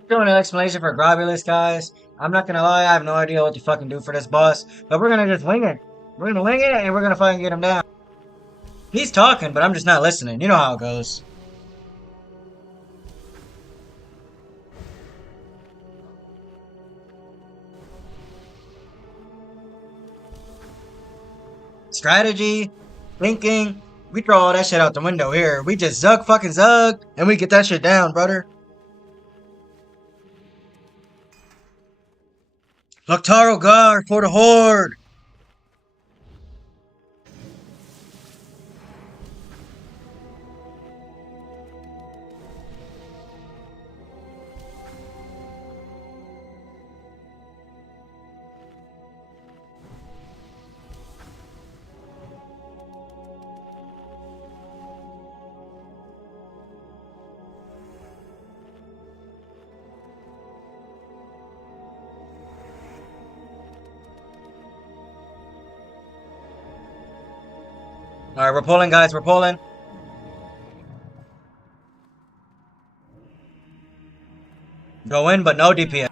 Doing an explanation for Globulus, guys. I'm not gonna lie, I have no idea what to fucking do for this boss, but we're gonna just wing it. We're gonna wing it, and we're gonna fucking get him down. He's talking, but I'm just not listening. You know how it goes. Strategy, thinking, we throw all that shit out the window here. We just zug fucking zug, and we get that shit down, brother. Loctaro guard for the horde. All right, we're pulling, guys. We're pulling. Go in, but no DPS.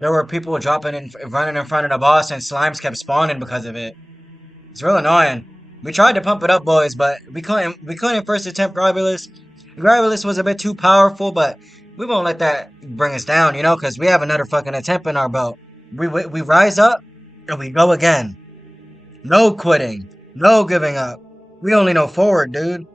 There were people dropping in, running in front of the boss, and slimes kept spawning because of it. It's real annoying. We tried to pump it up, boys, but we couldn't. We couldn't first attempt Gravelous. Gravelous was a bit too powerful, but we won't let that bring us down, you know, because we have another fucking attempt in our belt. We rise up and we go again. No quitting. No giving up. We only know forward, dude.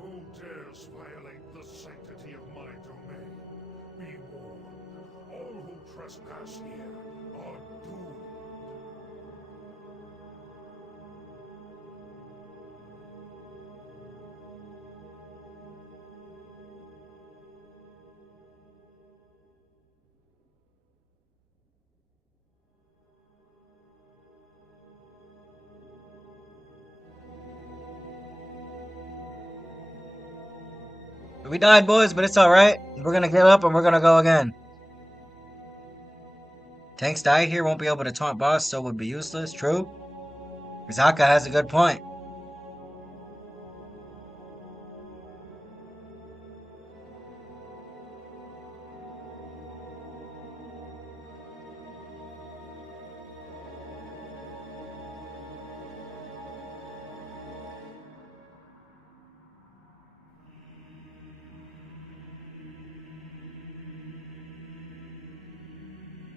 Who dares violate the sanctity of my domain? Be warned. All who trespass here are doomed. We died, boys, but it's alright. We're gonna get up and we're gonna go again. Tanks die here, won't be able to taunt boss, so would be useless. True. Zaka has a good point.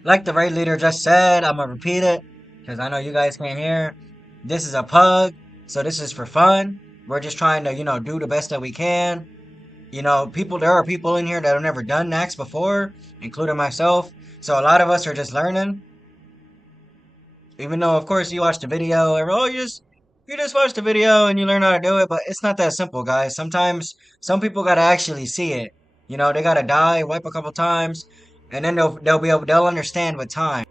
Like the raid leader just said, I'm gonna repeat it because I know you guys can't hear. This is a pug, so this is for fun. We're just trying to, do the best that we can. There are people in here that have never done NAXX before, including myself. So a lot of us are just learning. Even though, of course, you watch the video, you just watch the video and you learn how to do it, but it's not that simple, guys. Sometimes some people gotta actually see it. They gotta die, wipe a couple times, and then they'll understand with time.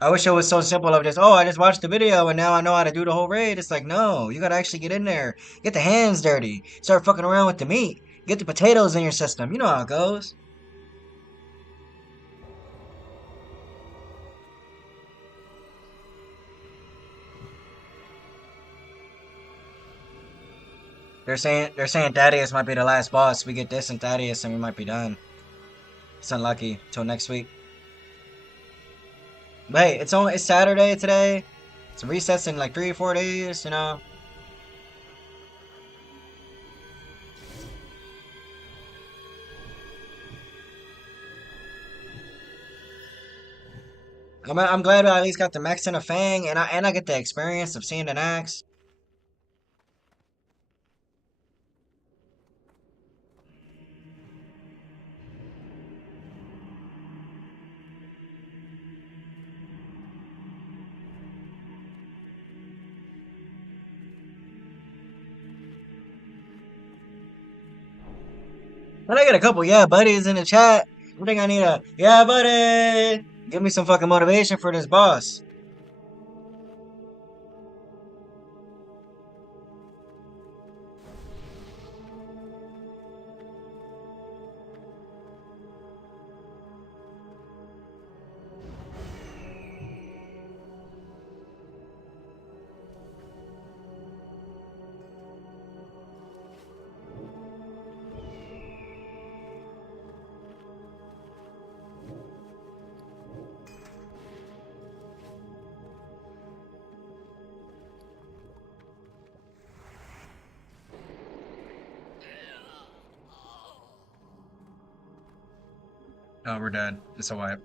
I wish it was so simple of just, oh, I just watched the video and now I know how to do the whole raid. It's like, no, you gotta actually get in there. Get the hands dirty. Start fucking around with the meat. Get the potatoes in your system. You know how it goes. They're saying Thaddeus might be the last boss. We get this and Thaddeus and we might be done. It's unlucky. Till next week. But hey, it's Saturday today. It's recess in like 3 or 4 days, you know. I'm glad I at least got the max in a Fang and I get the experience of seeing the NAXX. And I get a couple yeah buddies in the chat. I think I need a yeah buddy. Give me some fucking motivation for this boss. Oh, we're dead. It's a wipe.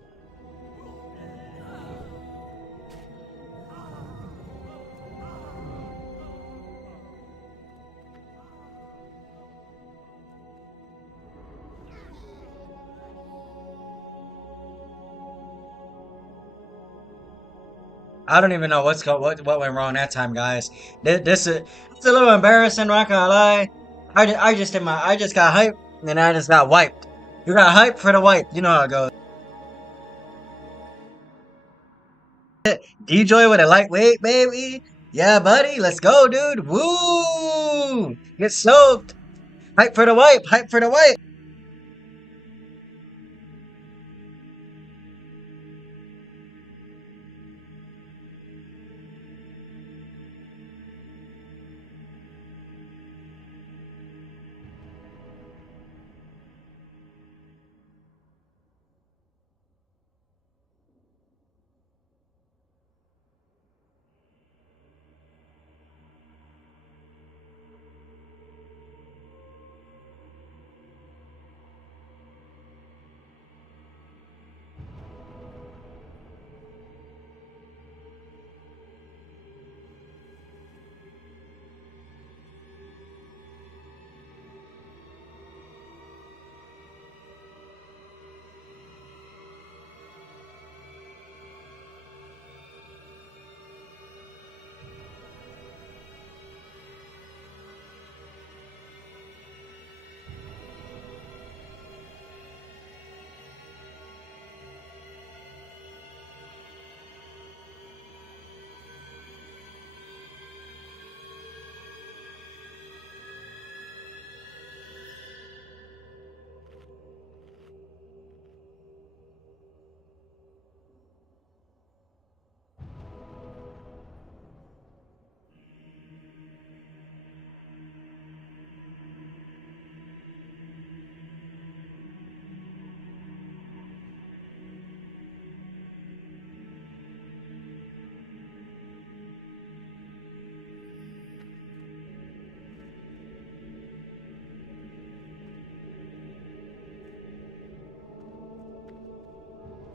I don't even know what went wrong that time, guys. This is it's a little embarrassing. Not gonna lie. I just got hyped and I just got wiped. You got hyped for the wipe. You know how it goes. D-Joy with a lightweight, baby. Yeah, buddy. Let's go, dude. Woo! Get soaked. Hype for the wipe. Hype for the wipe.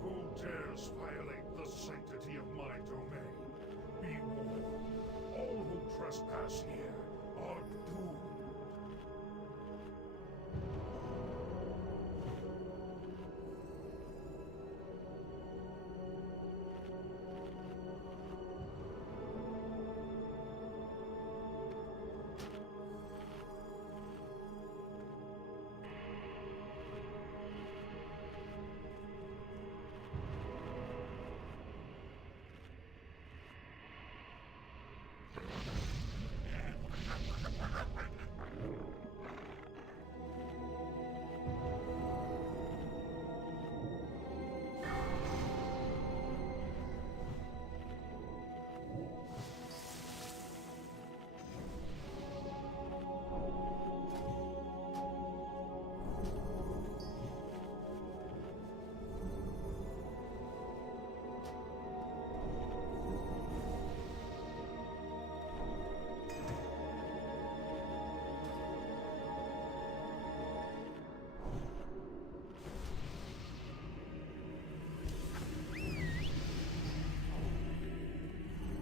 Who dares violate the sanctity of my domain? Be warned, all who trespass here are doomed.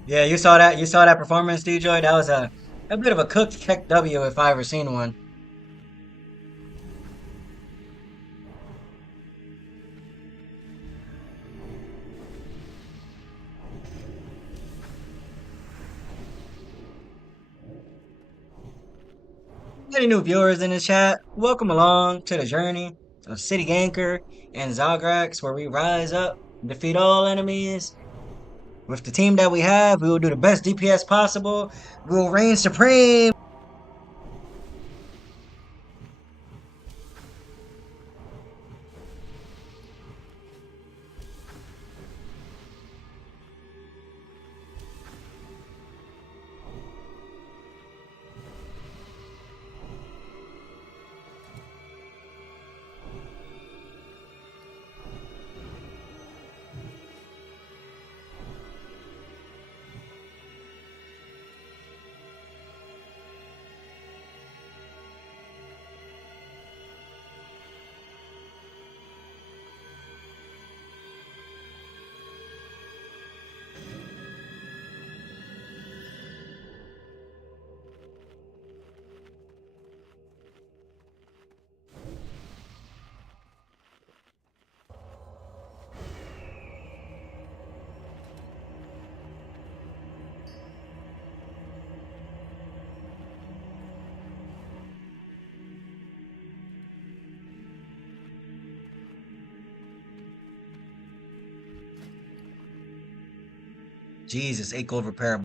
Yeah, you saw that. You saw that performance, DJ. That was a bit of a cooked kick W if I ever seen one. Any new viewers in the chat? Welcome along to the journey of City Ganker and Zagrax, where we rise up, defeat all enemies. With the team that we have, we will do the best DPS possible. We will reign supreme. Jesus, 8 gold repair.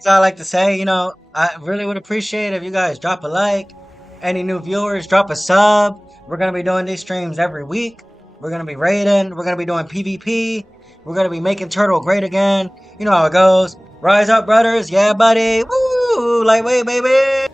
So I like to say, I really would appreciate if you guys drop a like. Any new viewers, drop a sub. We're gonna be doing these streams every week. We're gonna be raiding. We're gonna be doing PvP. We're gonna be making Turtle great again. You know how it goes. Rise up, brothers. Yeah, buddy. Woo! Lightweight, baby.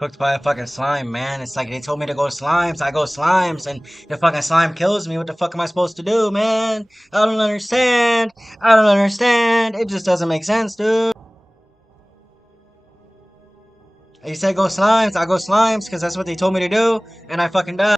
Hooked by a fucking slime, man. It's like they told me to go slimes. I go slimes, and the fucking slime kills me. What the fuck am I supposed to do, man? I don't understand. I don't understand. It just doesn't make sense, dude. You said go slimes. I go slimes because that's what they told me to do, and I fucking die.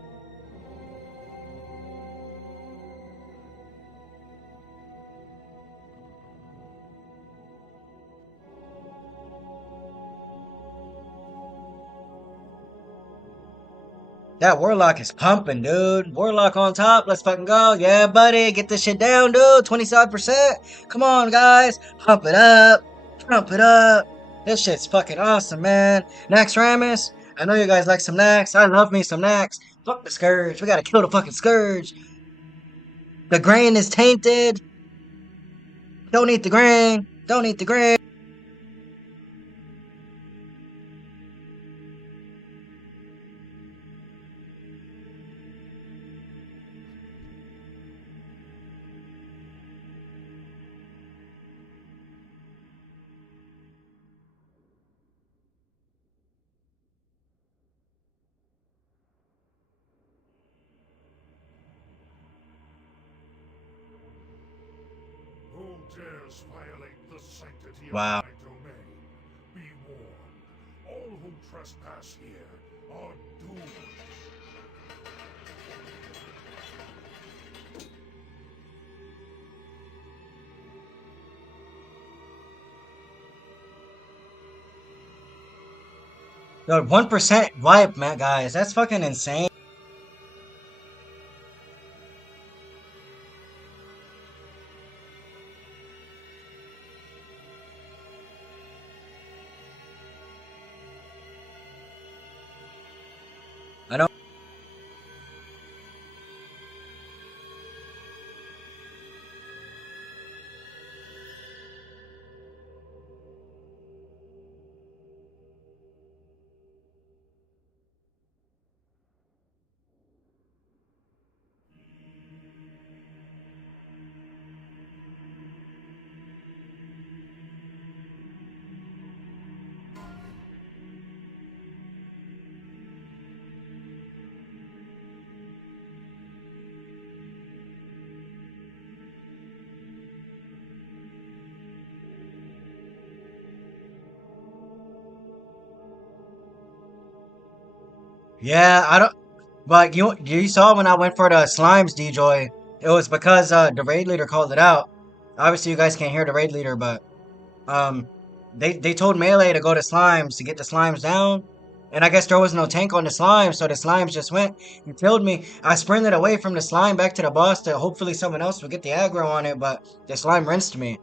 That Warlock is pumping, dude. Warlock on top. Let's fucking go. Yeah, buddy. Get this shit down, dude. 27%. Come on, guys. Pump it up. Pump it up. This shit's fucking awesome, man. NAXX Ramus. I know you guys like some NAXX. I love me some NAXX. Fuck the Scourge. We gotta kill the fucking Scourge. The grain is tainted. Don't eat the grain. Don't eat the grain. Who dares violate the sanctity of Wow. my domain? Be warned. All who trespass here are doomed. Yo, 1% wipe, man, guys. That's fucking insane. I don't. Yeah, I don't. But you saw when I went for the slimes, DJoy. It was because the raid leader called it out. Obviously, you guys can't hear the raid leader, but um, they told melee to go to slimes to get the slimes down. And I guess there was no tank on the slime, so the slimes just went and killed me. I sprinted away from the slime back to the boss to hopefully someone else would get the aggro on it, but the slime rinsed me.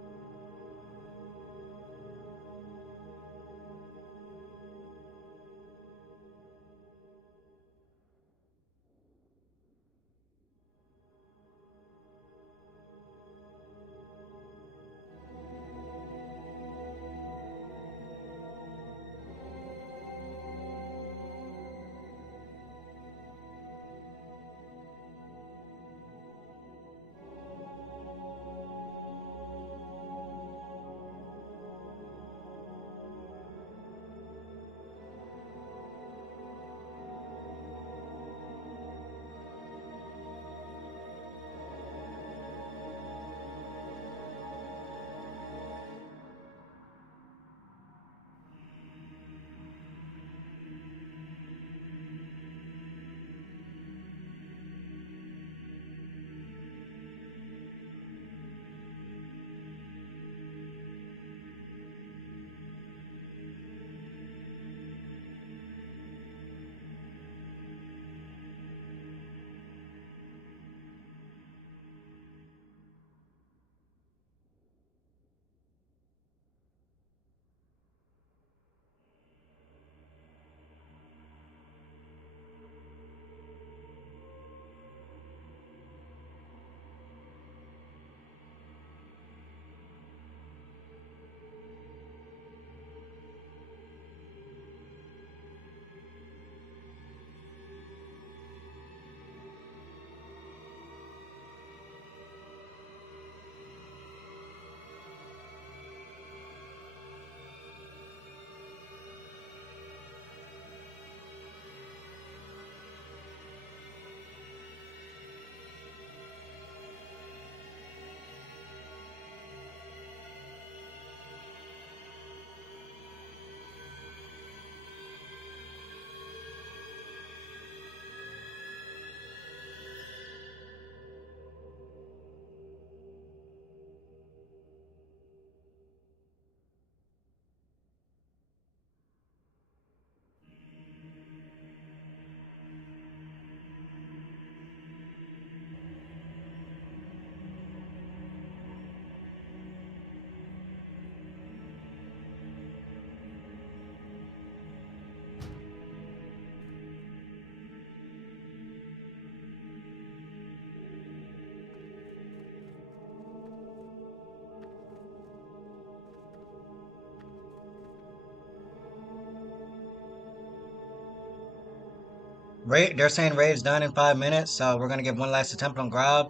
They're saying raid's done in 5 minutes, so we're gonna give one last attempt on grab.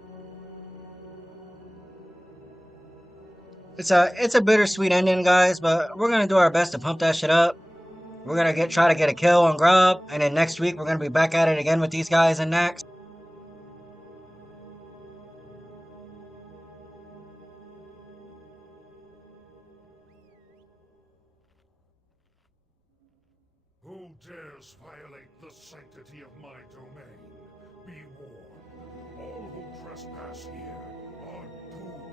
It's a bittersweet ending, guys, but we're gonna do our best to pump that shit up. We're gonna try to get a kill on grab, and then next week we're gonna be back at it again with these guys in NAXX. Who dares violate the sanctity of my domain? Be warned. All who trespass here are doomed.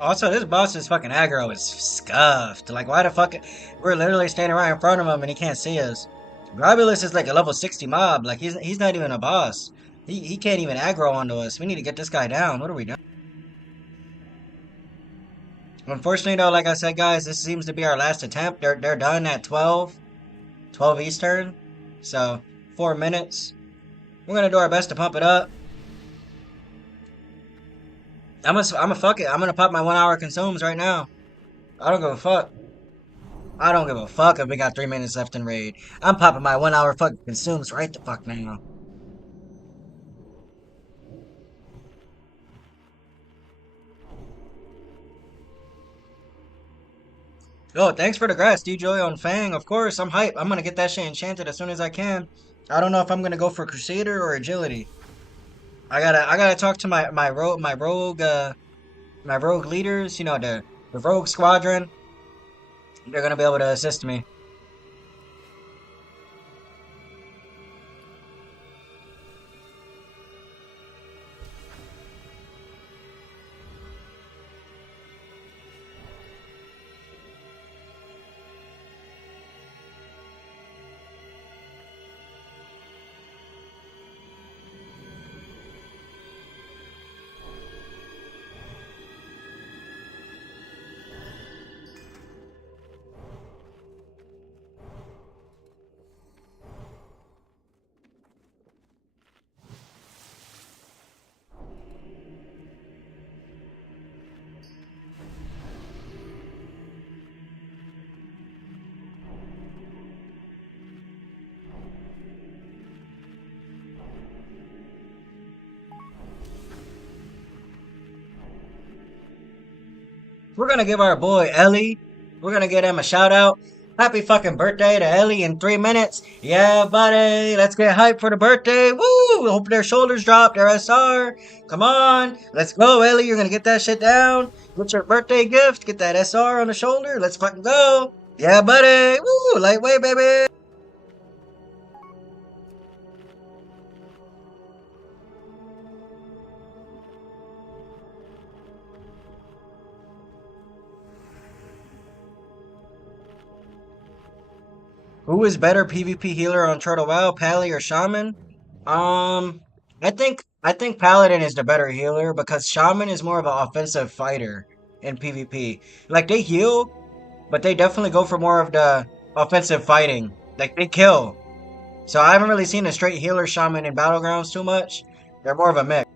Also, this boss's fucking aggro is scuffed. Like, why the fuck? We're literally standing right in front of him and he can't see us. Grobulus is like a level 60 mob. Like, he's not even a boss. He can't even aggro onto us. We need to get this guy down. What are we doing? Unfortunately, though, like I said, guys, this seems to be our last attempt. They're done at 12 Eastern. So, 4 minutes. We're gonna do our best to pump it up. I'm gonna fuck it. I'm gonna pop my 1 hour consumes right now. I don't give a fuck. I don't give a fuck if we got 3 minutes left in raid. I'm popping my 1 hour fucking consumes right the fuck now. Oh, thanks for the grass, DJ on Fang. Of course, I'm hype. I'm gonna get that shit enchanted as soon as I can. I don't know if I'm gonna go for Crusader or Agility. I gotta talk to my rogue leaders. You know the rogue squadron. They're gonna be able to assist me. We're gonna give our boy Ellie. We're gonna get him a shout out. Happy fucking birthday to Ellie in 3 minutes. Yeah, buddy. Let's get hyped for the birthday. Woo! Hope their shoulders drop, their SR. Come on. Let's go, Ellie. You're gonna get that shit down. What's your birthday gift? Get that SR on the shoulder. Let's fucking go. Yeah, buddy. Woo! Lightweight, baby. Who is better PvP healer on Turtle WoW, Pally or Shaman? Um, I think Paladin is the better healer because Shaman is more of an offensive fighter in PvP. Like they heal, but they definitely go for more of the offensive fighting. Like they kill. So I haven't really seen a straight healer Shaman in Battlegrounds too much. They're more of a mix.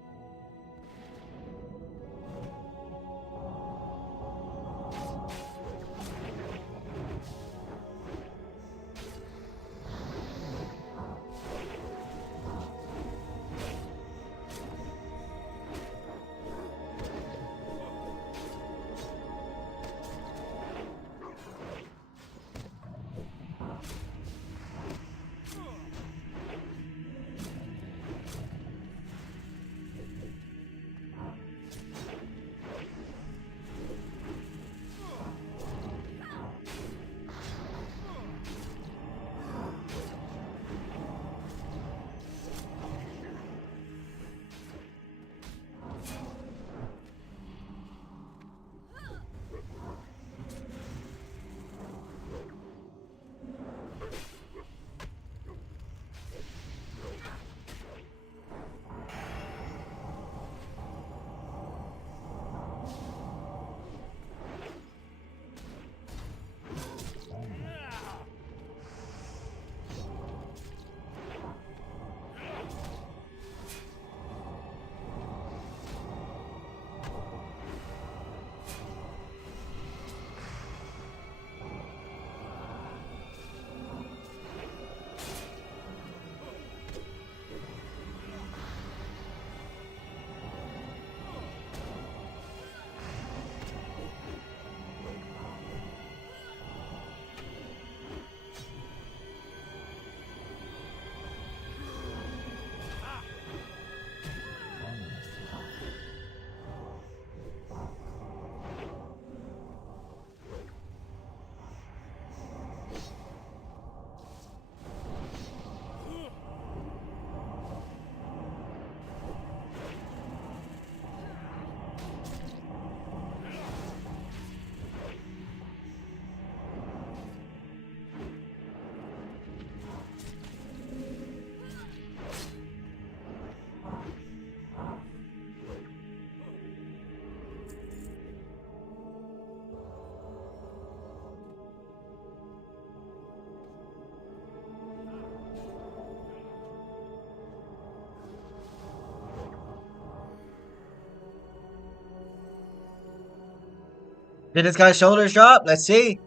Did this guy's shoulders drop? Let's see.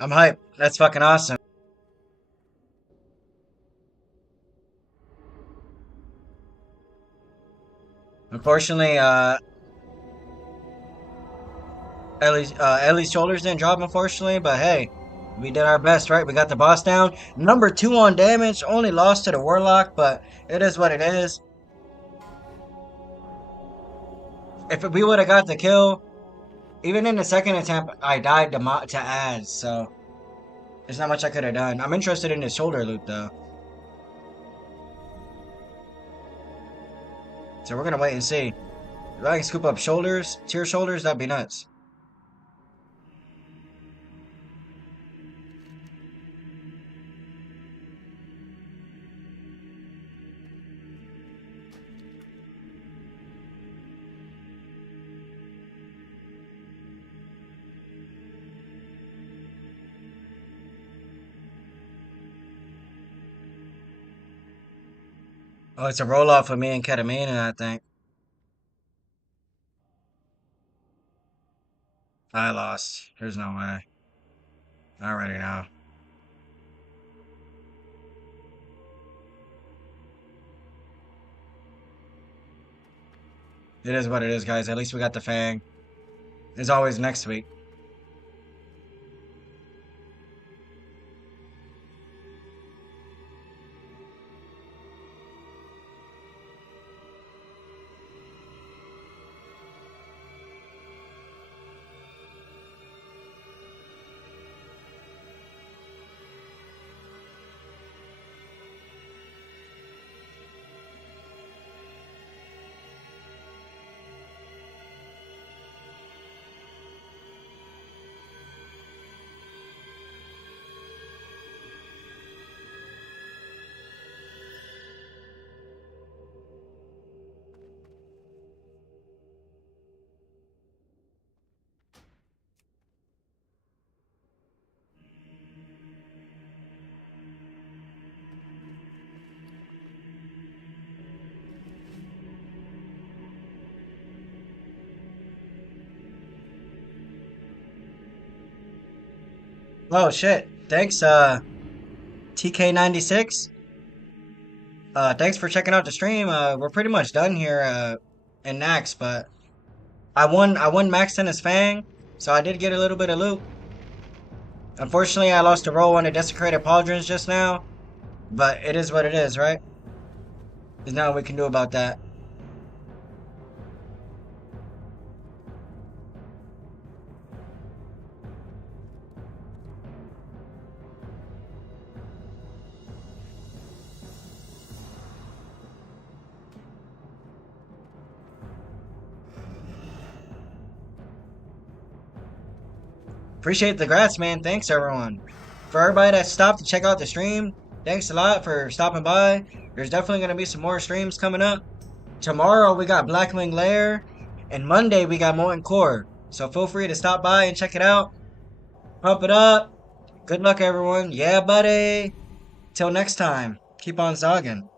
I'm hyped. That's fucking awesome. Unfortunately, Ellie's shoulders didn't drop, unfortunately, but hey, we did our best, right? We got the boss down. Number 2 on damage, only lost to the Warlock, but it is what it is. If we would have got the kill, even in the second attempt, I died to ads, so there's not much I could have done. I'm interested in his shoulder loot, though. So we're gonna wait and see. If I can scoop up shoulders, tier shoulders, that'd be nuts. Oh, it's a roll off of me and ketamine, I think. I lost. There's no way. I already know. It is what it is, guys. At least we got the Fang. As always, next week. Oh, shit. Thanks, TK96. Thanks for checking out the stream. We're pretty much done here, in NAXX, but I won Max and his Fang, so I did get a little bit of loot. Unfortunately, I lost a roll on the Desecrated Pauldrons just now, but it is what it is, right? There's nothing we can do about that. Appreciate the grats, man. Thanks, everyone. For everybody that stopped to check out the stream, thanks a lot for stopping by. There's definitely going to be some more streams coming up. Tomorrow, we got Blackwing Lair, and Monday, we got Molten Core. So feel free to stop by and check it out. Pump it up. Good luck, everyone. Yeah, buddy. Till next time, keep on zogging.